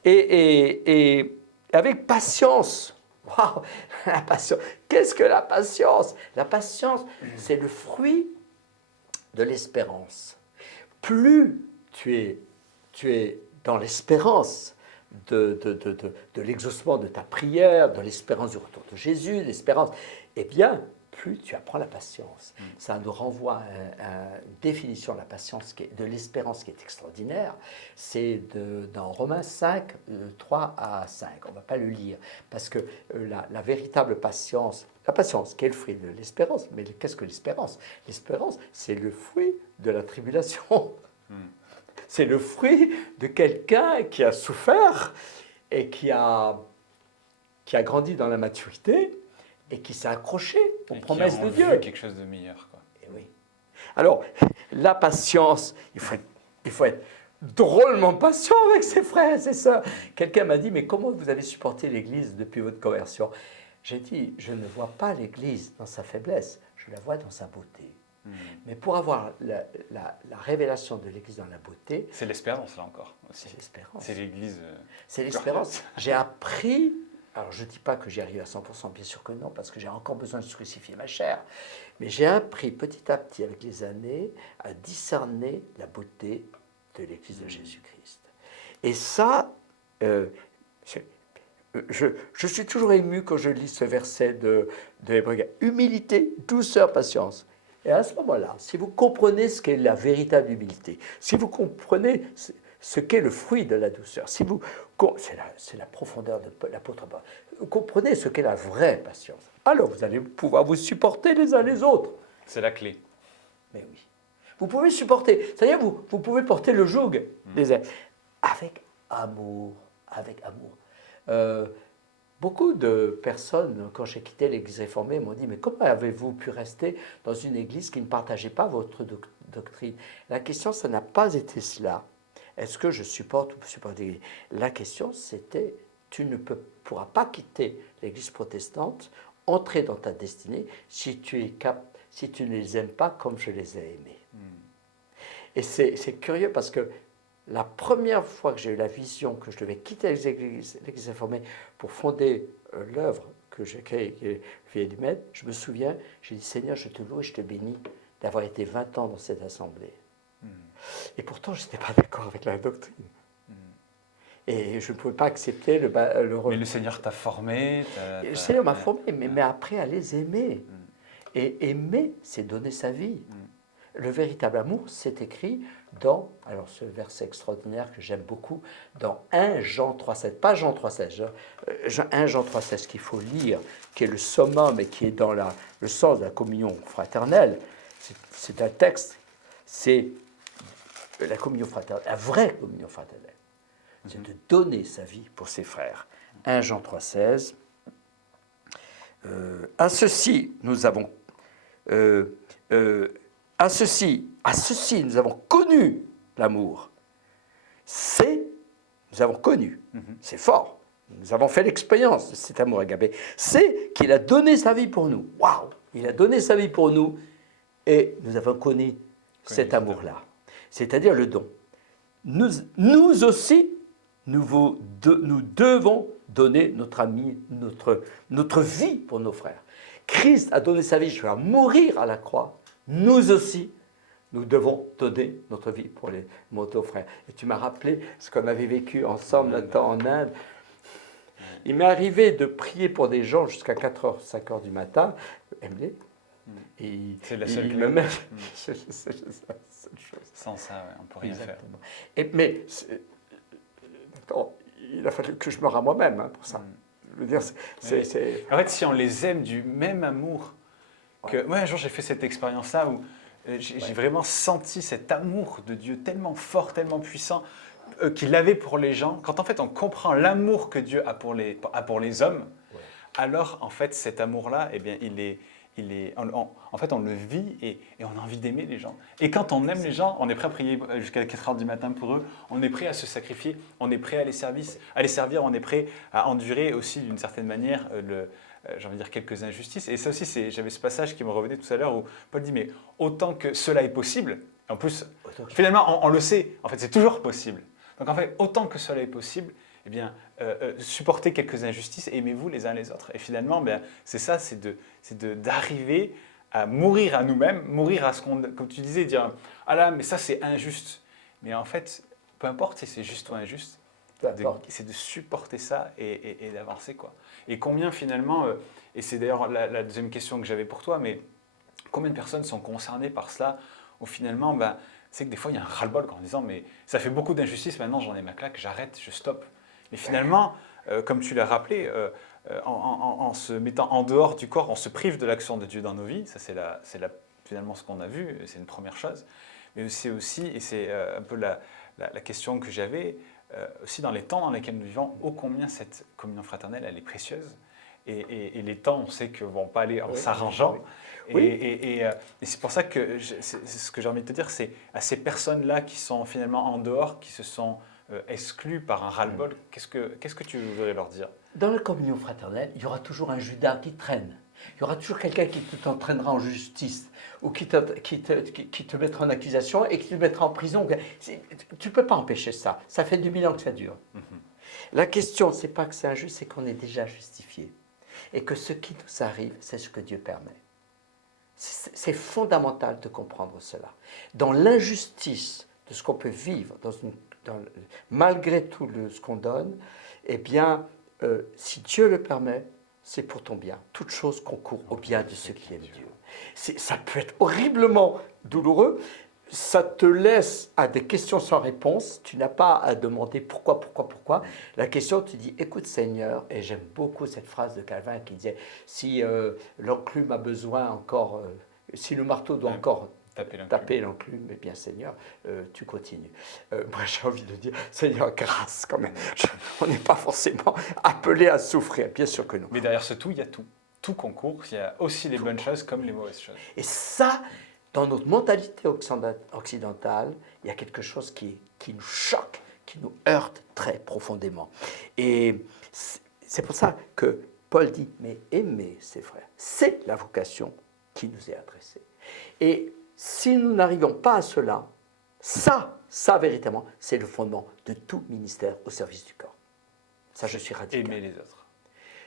Et avec patience. Waouh, la patience. Qu'est-ce que la patience? La patience, c'est le fruit de l'espérance. Plus tu es dans l'espérance de l'exaucement de ta prière, de l'espérance du retour de Jésus, l'espérance, eh bien, plus tu apprends la patience. Ça nous renvoie à une définition de la patience, de l'espérance qui est extraordinaire. C'est dans Romains 5, 3 à 5. On ne va pas le lire, parce que la véritable patience, la patience qui est le fruit de l'espérance, mais qu'est-ce que l'espérance? L'espérance, c'est le fruit de la tribulation. C'est le fruit de quelqu'un qui a souffert et qui a grandi dans la maturité et qui s'est accroché aux promesses de Dieu. Quelque chose de meilleur, quoi. Et oui. Alors, la patience, il faut être drôlement patient avec ses frères et ses sœurs. Quelqu'un m'a dit, mais comment vous avez supporté l'Église depuis votre conversion? J'ai dit, je ne vois pas l'Église dans sa faiblesse, je la vois dans sa beauté. Mais pour avoir la révélation de l'Église dans la beauté... C'est l'espérance, là encore. Aussi. C'est l'espérance. C'est l'Église... C'est l'espérance. J'ai appris... Alors, je ne dis pas que j'y arrive à 100%, bien sûr que non, parce que j'ai encore besoin de crucifier ma chair. Mais j'ai appris petit à petit, avec les années, à discerner la beauté de l'Église de Jésus-Christ. Et ça, je suis toujours ému quand je lis ce verset de Hébreux. Humilité, douceur, patience. Et à ce moment-là, si vous comprenez ce qu'est la véritable humilité, si vous comprenez ce qu'est le fruit de la douceur, c'est la profondeur de l'apôtre Paul, vous comprenez ce qu'est la vraie patience, alors vous allez pouvoir vous supporter les uns les autres. C'est la clé. Mais oui. Vous pouvez supporter, c'est-à-dire vous pouvez porter le joug des uns avec amour, avec amour. Beaucoup de personnes, quand j'ai quitté l'Église réformée, m'ont dit « Mais comment avez-vous pu rester dans une Église qui ne partageait pas votre doctrine ?» La question, ça n'a pas été cela. Est-ce que je supporte ou ne supporte l'Église? La question, c'était « Tu ne pourras pas quitter l'Église protestante, entrer dans ta destinée, si tu ne les aimes pas comme je les ai aimés. » Et c'est curieux parce que la première fois que j'ai eu la vision que je devais quitter l'Église réformée pour fonder l'œuvre que j'ai créée, qui est Vie du Maître, je me souviens, j'ai dit Seigneur, je te loue et je te bénis d'avoir été 20 ans dans cette assemblée. Et pourtant, je n'étais pas d'accord avec la doctrine. Et je ne pouvais pas accepter le Mais le Seigneur t'a formé. Le Seigneur m'a formé, mais après à les aimer. Et aimer, c'est donner sa vie. Le véritable amour, c'est écrit dans, alors ce verset extraordinaire que j'aime beaucoup, dans 1 Jean 3,16, pas Jean 3,16, 1 Jean 3,16 qu'il faut lire, qui est le summum et qui est dans le sens de la communion fraternelle. C'est un texte, c'est la communion fraternelle, la vraie communion fraternelle. C'est de donner sa vie pour ses frères. 1 Jean 3,16. À ceci, nous avons à ceci, nous avons connu l'amour. Nous avons connu, c'est fort. Nous avons fait l'expérience de cet amour agapé. C'est qu'il a donné sa vie pour nous. Waouh! Il a donné sa vie pour nous et nous avons connu cet amour-là. C'est-à-dire le don. Nous aussi, nous devons donner notre vie pour nos frères. Christ a donné sa vie jusqu'à mourir à la croix. Nous aussi, nous devons donner notre vie pour les frères. Et tu m'as rappelé ce qu'on avait vécu ensemble là-dedans en Inde. Il m'est arrivé de prier pour des gens jusqu'à 4h, 5h du matin. Emily, c'est la seule me met... c'est la seule chose. Sans ça, ouais, on ne peut rien Exactement. Mais il a fallu que je meure à moi-même pour ça. Je veux dire, En fait, si on les aime du même amour, moi un jour j'ai fait cette expérience-là où j'ai vraiment senti cet amour de Dieu tellement fort, tellement puissant, qu'il avait pour les gens. Quand en fait on comprend l'amour que Dieu a pour les hommes, alors en fait cet amour-là, eh bien, en fait on le vit et on a envie d'aimer les gens. Et quand on aime les gens, on est prêt à prier jusqu'à 4h du matin pour eux, on est prêt à se sacrifier, on est prêt à les servir, on est prêt à endurer aussi d'une certaine manière j'ai envie de dire quelques injustices. Et ça aussi, j'avais ce passage qui me revenait tout à l'heure où Paul dit, mais autant que cela est possible, en plus, finalement, on le sait, en fait, c'est toujours possible. Donc en fait, autant que cela est possible, eh bien, supportez quelques injustices et aimez-vous les uns les autres. Et finalement, c'est ça, c'est d'arriver à mourir à nous-mêmes, mourir à ce qu'on, comme tu disais, dire, ah là, mais ça c'est injuste. Mais en fait, peu importe si c'est juste ou injuste, c'est de supporter ça et d'avancer, quoi. Et combien finalement, et c'est d'ailleurs la deuxième question que j'avais pour toi, mais combien de personnes sont concernées par cela où finalement, c'est que des fois il y a un ras-le-bol en disant mais ça fait beaucoup d'injustices, maintenant j'en ai ma claque, j'arrête, je stoppe. Mais finalement, comme tu l'as rappelé, en se mettant en dehors du corps, on se prive de l'action de Dieu dans nos vies, ça c'est finalement ce qu'on a vu, c'est une première chose. mais c'est aussi, et c'est un peu la question que j'avais, aussi dans les temps dans lesquels nous vivons, ô combien cette communion fraternelle, elle est précieuse. Et les temps, on sait que vont pas aller en s'arrangeant. Oui. Et c'est pour ça que c'est ce que j'ai envie de te dire, c'est à ces personnes-là qui sont finalement en dehors, qui se sont exclues par un ras-le-bol, qu'est-ce que tu voudrais leur dire? Dans la communion fraternelle, il y aura toujours un Judas qui traîne. Il y aura toujours quelqu'un qui t'entraînera en justice ou qui te mettra en accusation et qui te mettra en prison. Tu ne peux pas empêcher ça. Ça fait 2000 ans que ça dure. La question, ce n'est pas que c'est injuste, c'est qu'on est déjà justifié. Et que ce qui nous arrive, c'est ce que Dieu permet. C'est fondamental de comprendre cela. Dans l'injustice de ce qu'on peut vivre, malgré tout ce qu'on donne, eh bien, si Dieu le permet, c'est pour ton bien. Toute chose concourt au bien de ceux qui aiment Dieu. Ça peut être horriblement douloureux. Ça te laisse à des questions sans réponse. Tu n'as pas à demander pourquoi. La question, tu dis, écoute Seigneur, et j'aime beaucoup cette phrase de Calvin qui disait, si l'enclume a besoin encore, si le marteau doit encore taper l'enclume, eh bien Seigneur, tu continues. Moi j'ai envie de dire, Seigneur, grâce quand même. On n'est pas forcément appelé à souffrir, bien sûr que non. Mais derrière ce tout, il y a tout. Tout concourt, il y a aussi les bonnes choses comme les mauvaises choses. Et ça, dans notre mentalité occidentale, il y a quelque chose qui nous choque, qui nous heurte très profondément. Et c'est pour ça que Paul dit, mais aimer ses frères, c'est la vocation qui nous est adressée. Et si nous n'arrivons pas à cela, ça véritablement, c'est le fondement de tout ministère au service du corps. Ça, je suis radical. Aimer les autres.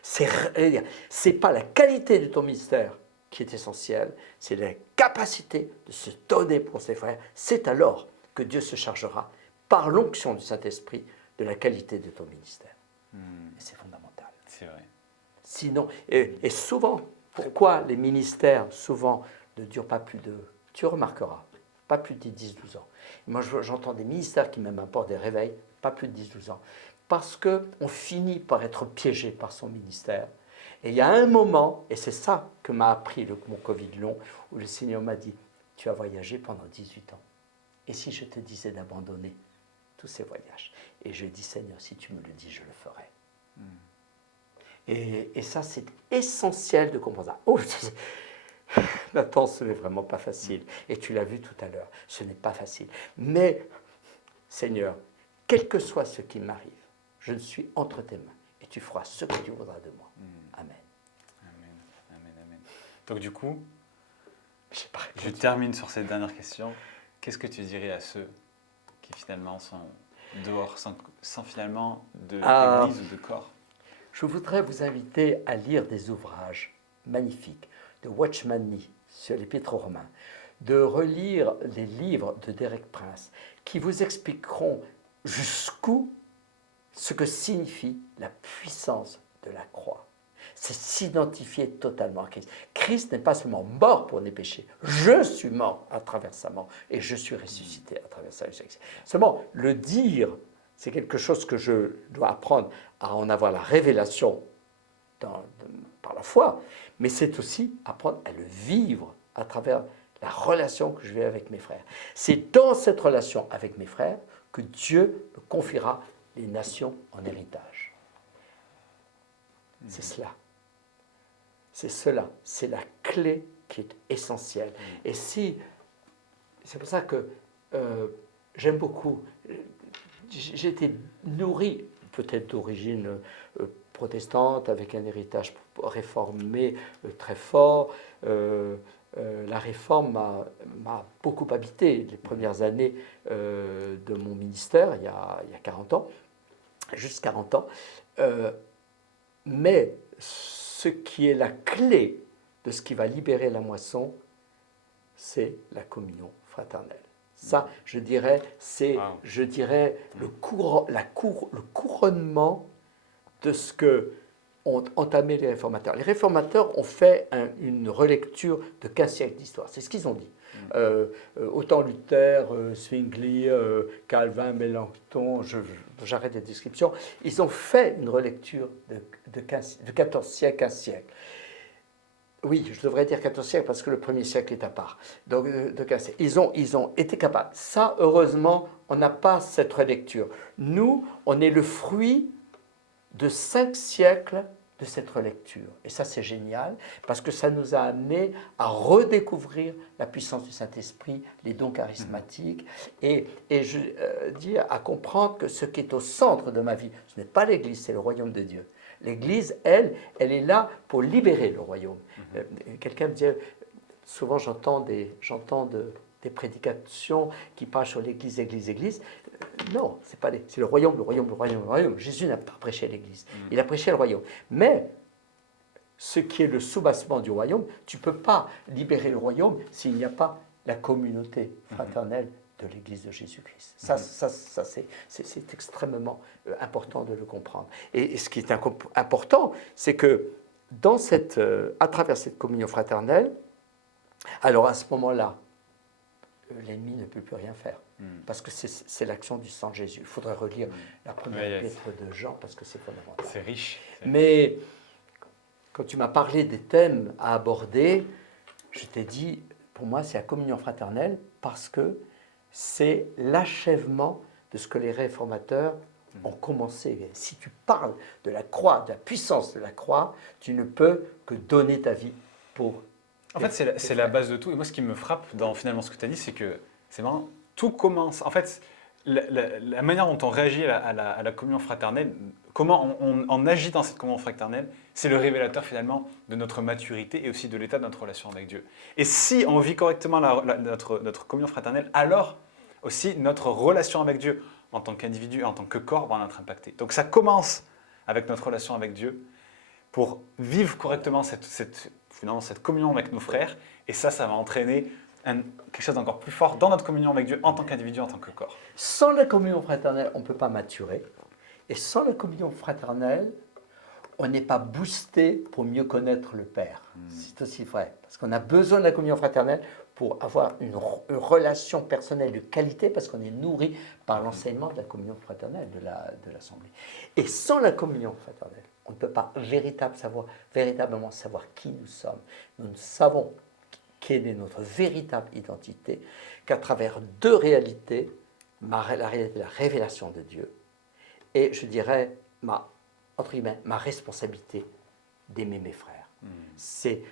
C'est pas la qualité de ton ministère qui est essentielle, c'est la capacité de se donner pour ses frères. C'est alors que Dieu se chargera, par l'onction du Saint-Esprit, de la qualité de ton ministère. Et c'est fondamental. C'est vrai. Sinon, et souvent, pourquoi les ministères, souvent, ne durent pas plus de, tu remarqueras, pas plus de 10-12 ans. Moi, j'entends des ministères qui même apportent des réveils, pas plus de 10-12 ans. Parce qu'on finit par être piégé par son ministère. Et il y a un moment, et c'est ça que m'a appris mon Covid long, où le Seigneur m'a dit, tu as voyagé pendant 18 ans. Et si je te disais d'abandonner tous ces voyages? Et je dis, Seigneur, si tu me le dis, je le ferai. Et ça, c'est essentiel de comprendre ça. Oh, Nathan, ce n'est vraiment pas facile. Et tu l'as vu tout à l'heure, ce n'est pas facile. Mais, Seigneur, quel que soit ce qui m'arrive, je suis entre tes mains et tu feras ce que tu voudras de moi. Amen. Amen. Donc du coup, je termine sur cette dernière question. Qu'est-ce que tu dirais à ceux qui finalement sont dehors, sans finalement d'église ou de corps? Je voudrais vous inviter à lire des ouvrages magnifiques de Watchman Nee sur l'Épître aux Romains, de relire les livres de Derek Prince qui vous expliqueront jusqu'où ce que signifie la puissance de la croix. C'est s'identifier totalement à Christ. Christ n'est pas seulement mort pour les péchés. Je suis mort à travers sa mort et je suis ressuscité à travers sa résurrection. Seulement, le dire, c'est quelque chose que je dois apprendre à en avoir la révélation par la foi, mais c'est aussi apprendre à le vivre à travers la relation que je vais avec mes frères. C'est dans cette relation avec mes frères que Dieu me confiera les nations en héritage. C'est cela. C'est cela. C'est la clé qui est essentielle. Et c'est pour ça que j'aime beaucoup. J'ai été nourri, peut-être d'origine protestante, avec un héritage réformé très fort. La réforme m'a beaucoup habité les premières années de mon ministère, il y a 40 ans, juste 40 ans. Mais ce qui est la clé de ce qui va libérer la moisson, c'est la communion fraternelle. Ça, je dirais, c'est le couronnement de ce que ont entamé les réformateurs. Les réformateurs ont fait une relecture de 15 siècles d'histoire. C'est ce qu'ils ont dit. Autant Luther, Zwingli, Calvin, Mélenchon, j'arrête les descriptions, ils ont fait une relecture de 14 siècles, 15 siècles. Oui, je devrais dire 14 siècles parce que le premier siècle est à part. Donc, ils ont été capables. Ça, heureusement, on n'a pas cette relecture. Nous, on est le fruit de 5 siècles de cette relecture. Et ça, c'est génial parce que ça nous a amené à redécouvrir la puissance du Saint-Esprit, les dons charismatiques et à comprendre que ce qui est au centre de ma vie, ce n'est pas l'Église, c'est le royaume de Dieu. L'Église, elle est là pour libérer le royaume. Quelqu'un me dit, souvent j'entends des prédications qui parlent sur l'Église, Église, Église. Non, c'est le royaume, le royaume, le royaume, le royaume. Jésus n'a pas prêché l'Église, il a prêché le royaume. Mais ce qui est le soubassement du royaume, tu ne peux pas libérer le royaume s'il n'y a pas la communauté fraternelle de l'Église de Jésus-Christ. Ça c'est extrêmement important de le comprendre. Et ce qui est important, c'est que à travers cette communion fraternelle, alors à ce moment-là, l'ennemi ne peut plus rien faire. Parce que c'est l'action du sang de Jésus. Il faudrait relire la première lettre de Jean parce que c'est fondamental. C'est riche. Mais quand tu m'as parlé des thèmes à aborder, je t'ai dit, pour moi, c'est la communion fraternelle parce que c'est l'achèvement de ce que les réformateurs ont commencé. Si tu parles de la croix, de la puissance de la croix, tu ne peux que donner ta vie pour... En fait, c'est la base de tout. Et moi, ce qui me frappe dans finalement ce que tu as dit, c'est que c'est vraiment, tout commence. En fait, la manière dont on réagit à la communion fraternelle, comment on agit dans cette communion fraternelle, c'est le révélateur finalement de notre maturité et aussi de l'état de notre relation avec Dieu. Et si on vit correctement notre communion fraternelle, alors aussi notre relation avec Dieu en tant qu'individu, en tant que corps, va en être impactée. Donc ça commence avec notre relation avec Dieu pour vivre correctement cette communion avec nos frères. Et ça va entraîner quelque chose d'encore plus fort dans notre communion avec Dieu en tant qu'individu, en tant que corps. Sans la communion fraternelle, on ne peut pas maturer. Et sans la communion fraternelle, on n'est pas boosté pour mieux connaître le Père. C'est aussi vrai. Parce qu'on a besoin de la communion fraternelle pour avoir une relation personnelle de qualité, parce qu'on est nourri par l'enseignement de la communion fraternelle de l'Assemblée. Et sans la communion fraternelle, on ne peut pas véritablement savoir qui nous sommes. Nous ne savons quelle est notre véritable identité qu'à travers deux réalités, la réalité de la révélation de Dieu et, je dirais, ma responsabilité d'aimer mes frères. C'est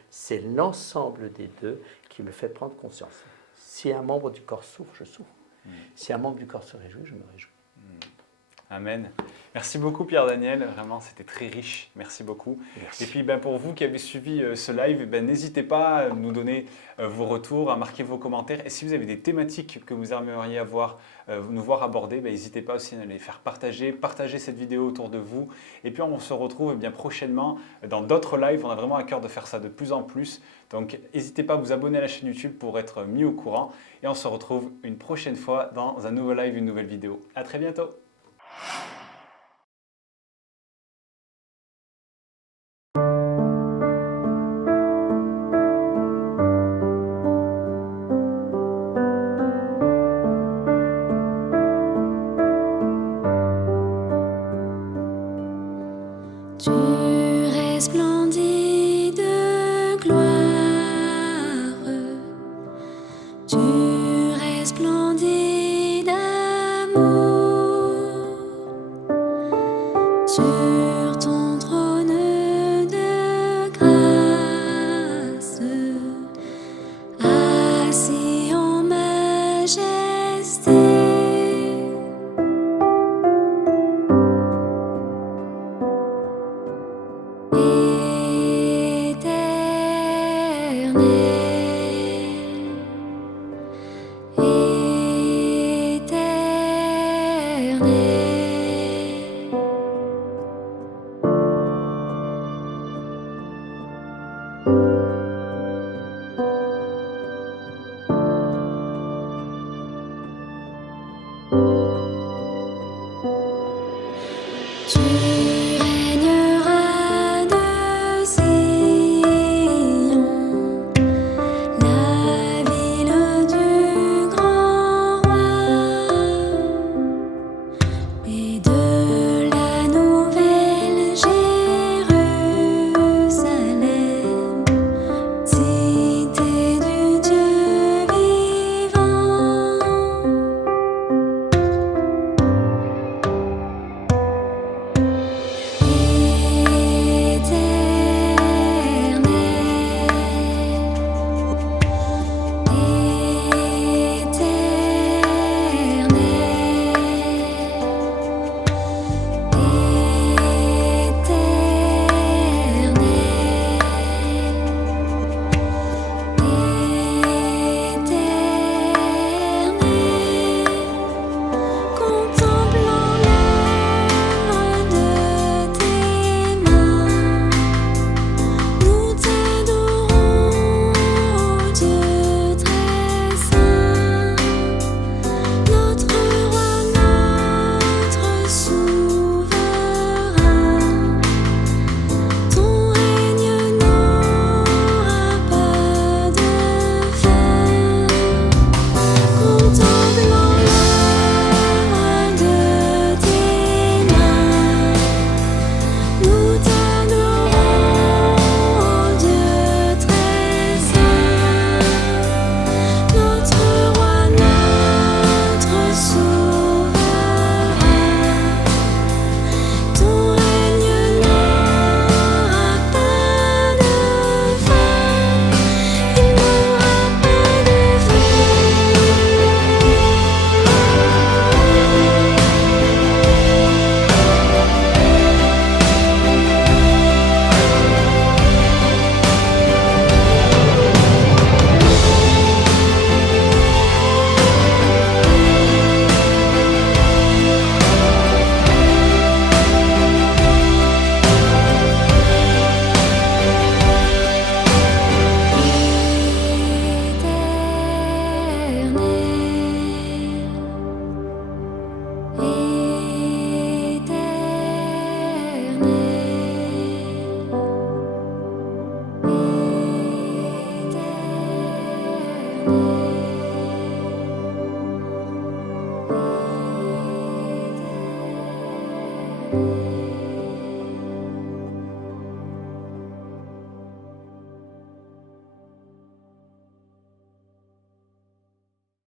l'ensemble des deux qui me fait prendre conscience. Si un membre du corps souffre, je souffre. Si un membre du corps se réjouit, je me réjouis. Amen. Merci beaucoup Pierre-Daniel, vraiment c'était très riche, merci beaucoup. Merci. Et puis pour vous qui avez suivi ce live, n'hésitez pas à nous donner vos retours, à marquer vos commentaires. Et si vous avez des thématiques que vous aimeriez nous voir aborder, n'hésitez pas aussi à les faire partager cette vidéo autour de vous. Et puis on se retrouve prochainement dans d'autres lives, on a vraiment à cœur de faire ça de plus en plus. Donc n'hésitez pas à vous abonner à la chaîne YouTube pour être mis au courant. Et on se retrouve une prochaine fois dans un nouveau live, une nouvelle vidéo. À très bientôt. Tu resplendis de gloire, tu resplendis d'amour sur ton trône de grâce, assis en majesté. Tu régneras de Sion, la ville du grand roi, et de la nouvelle Jérusalem, Amen.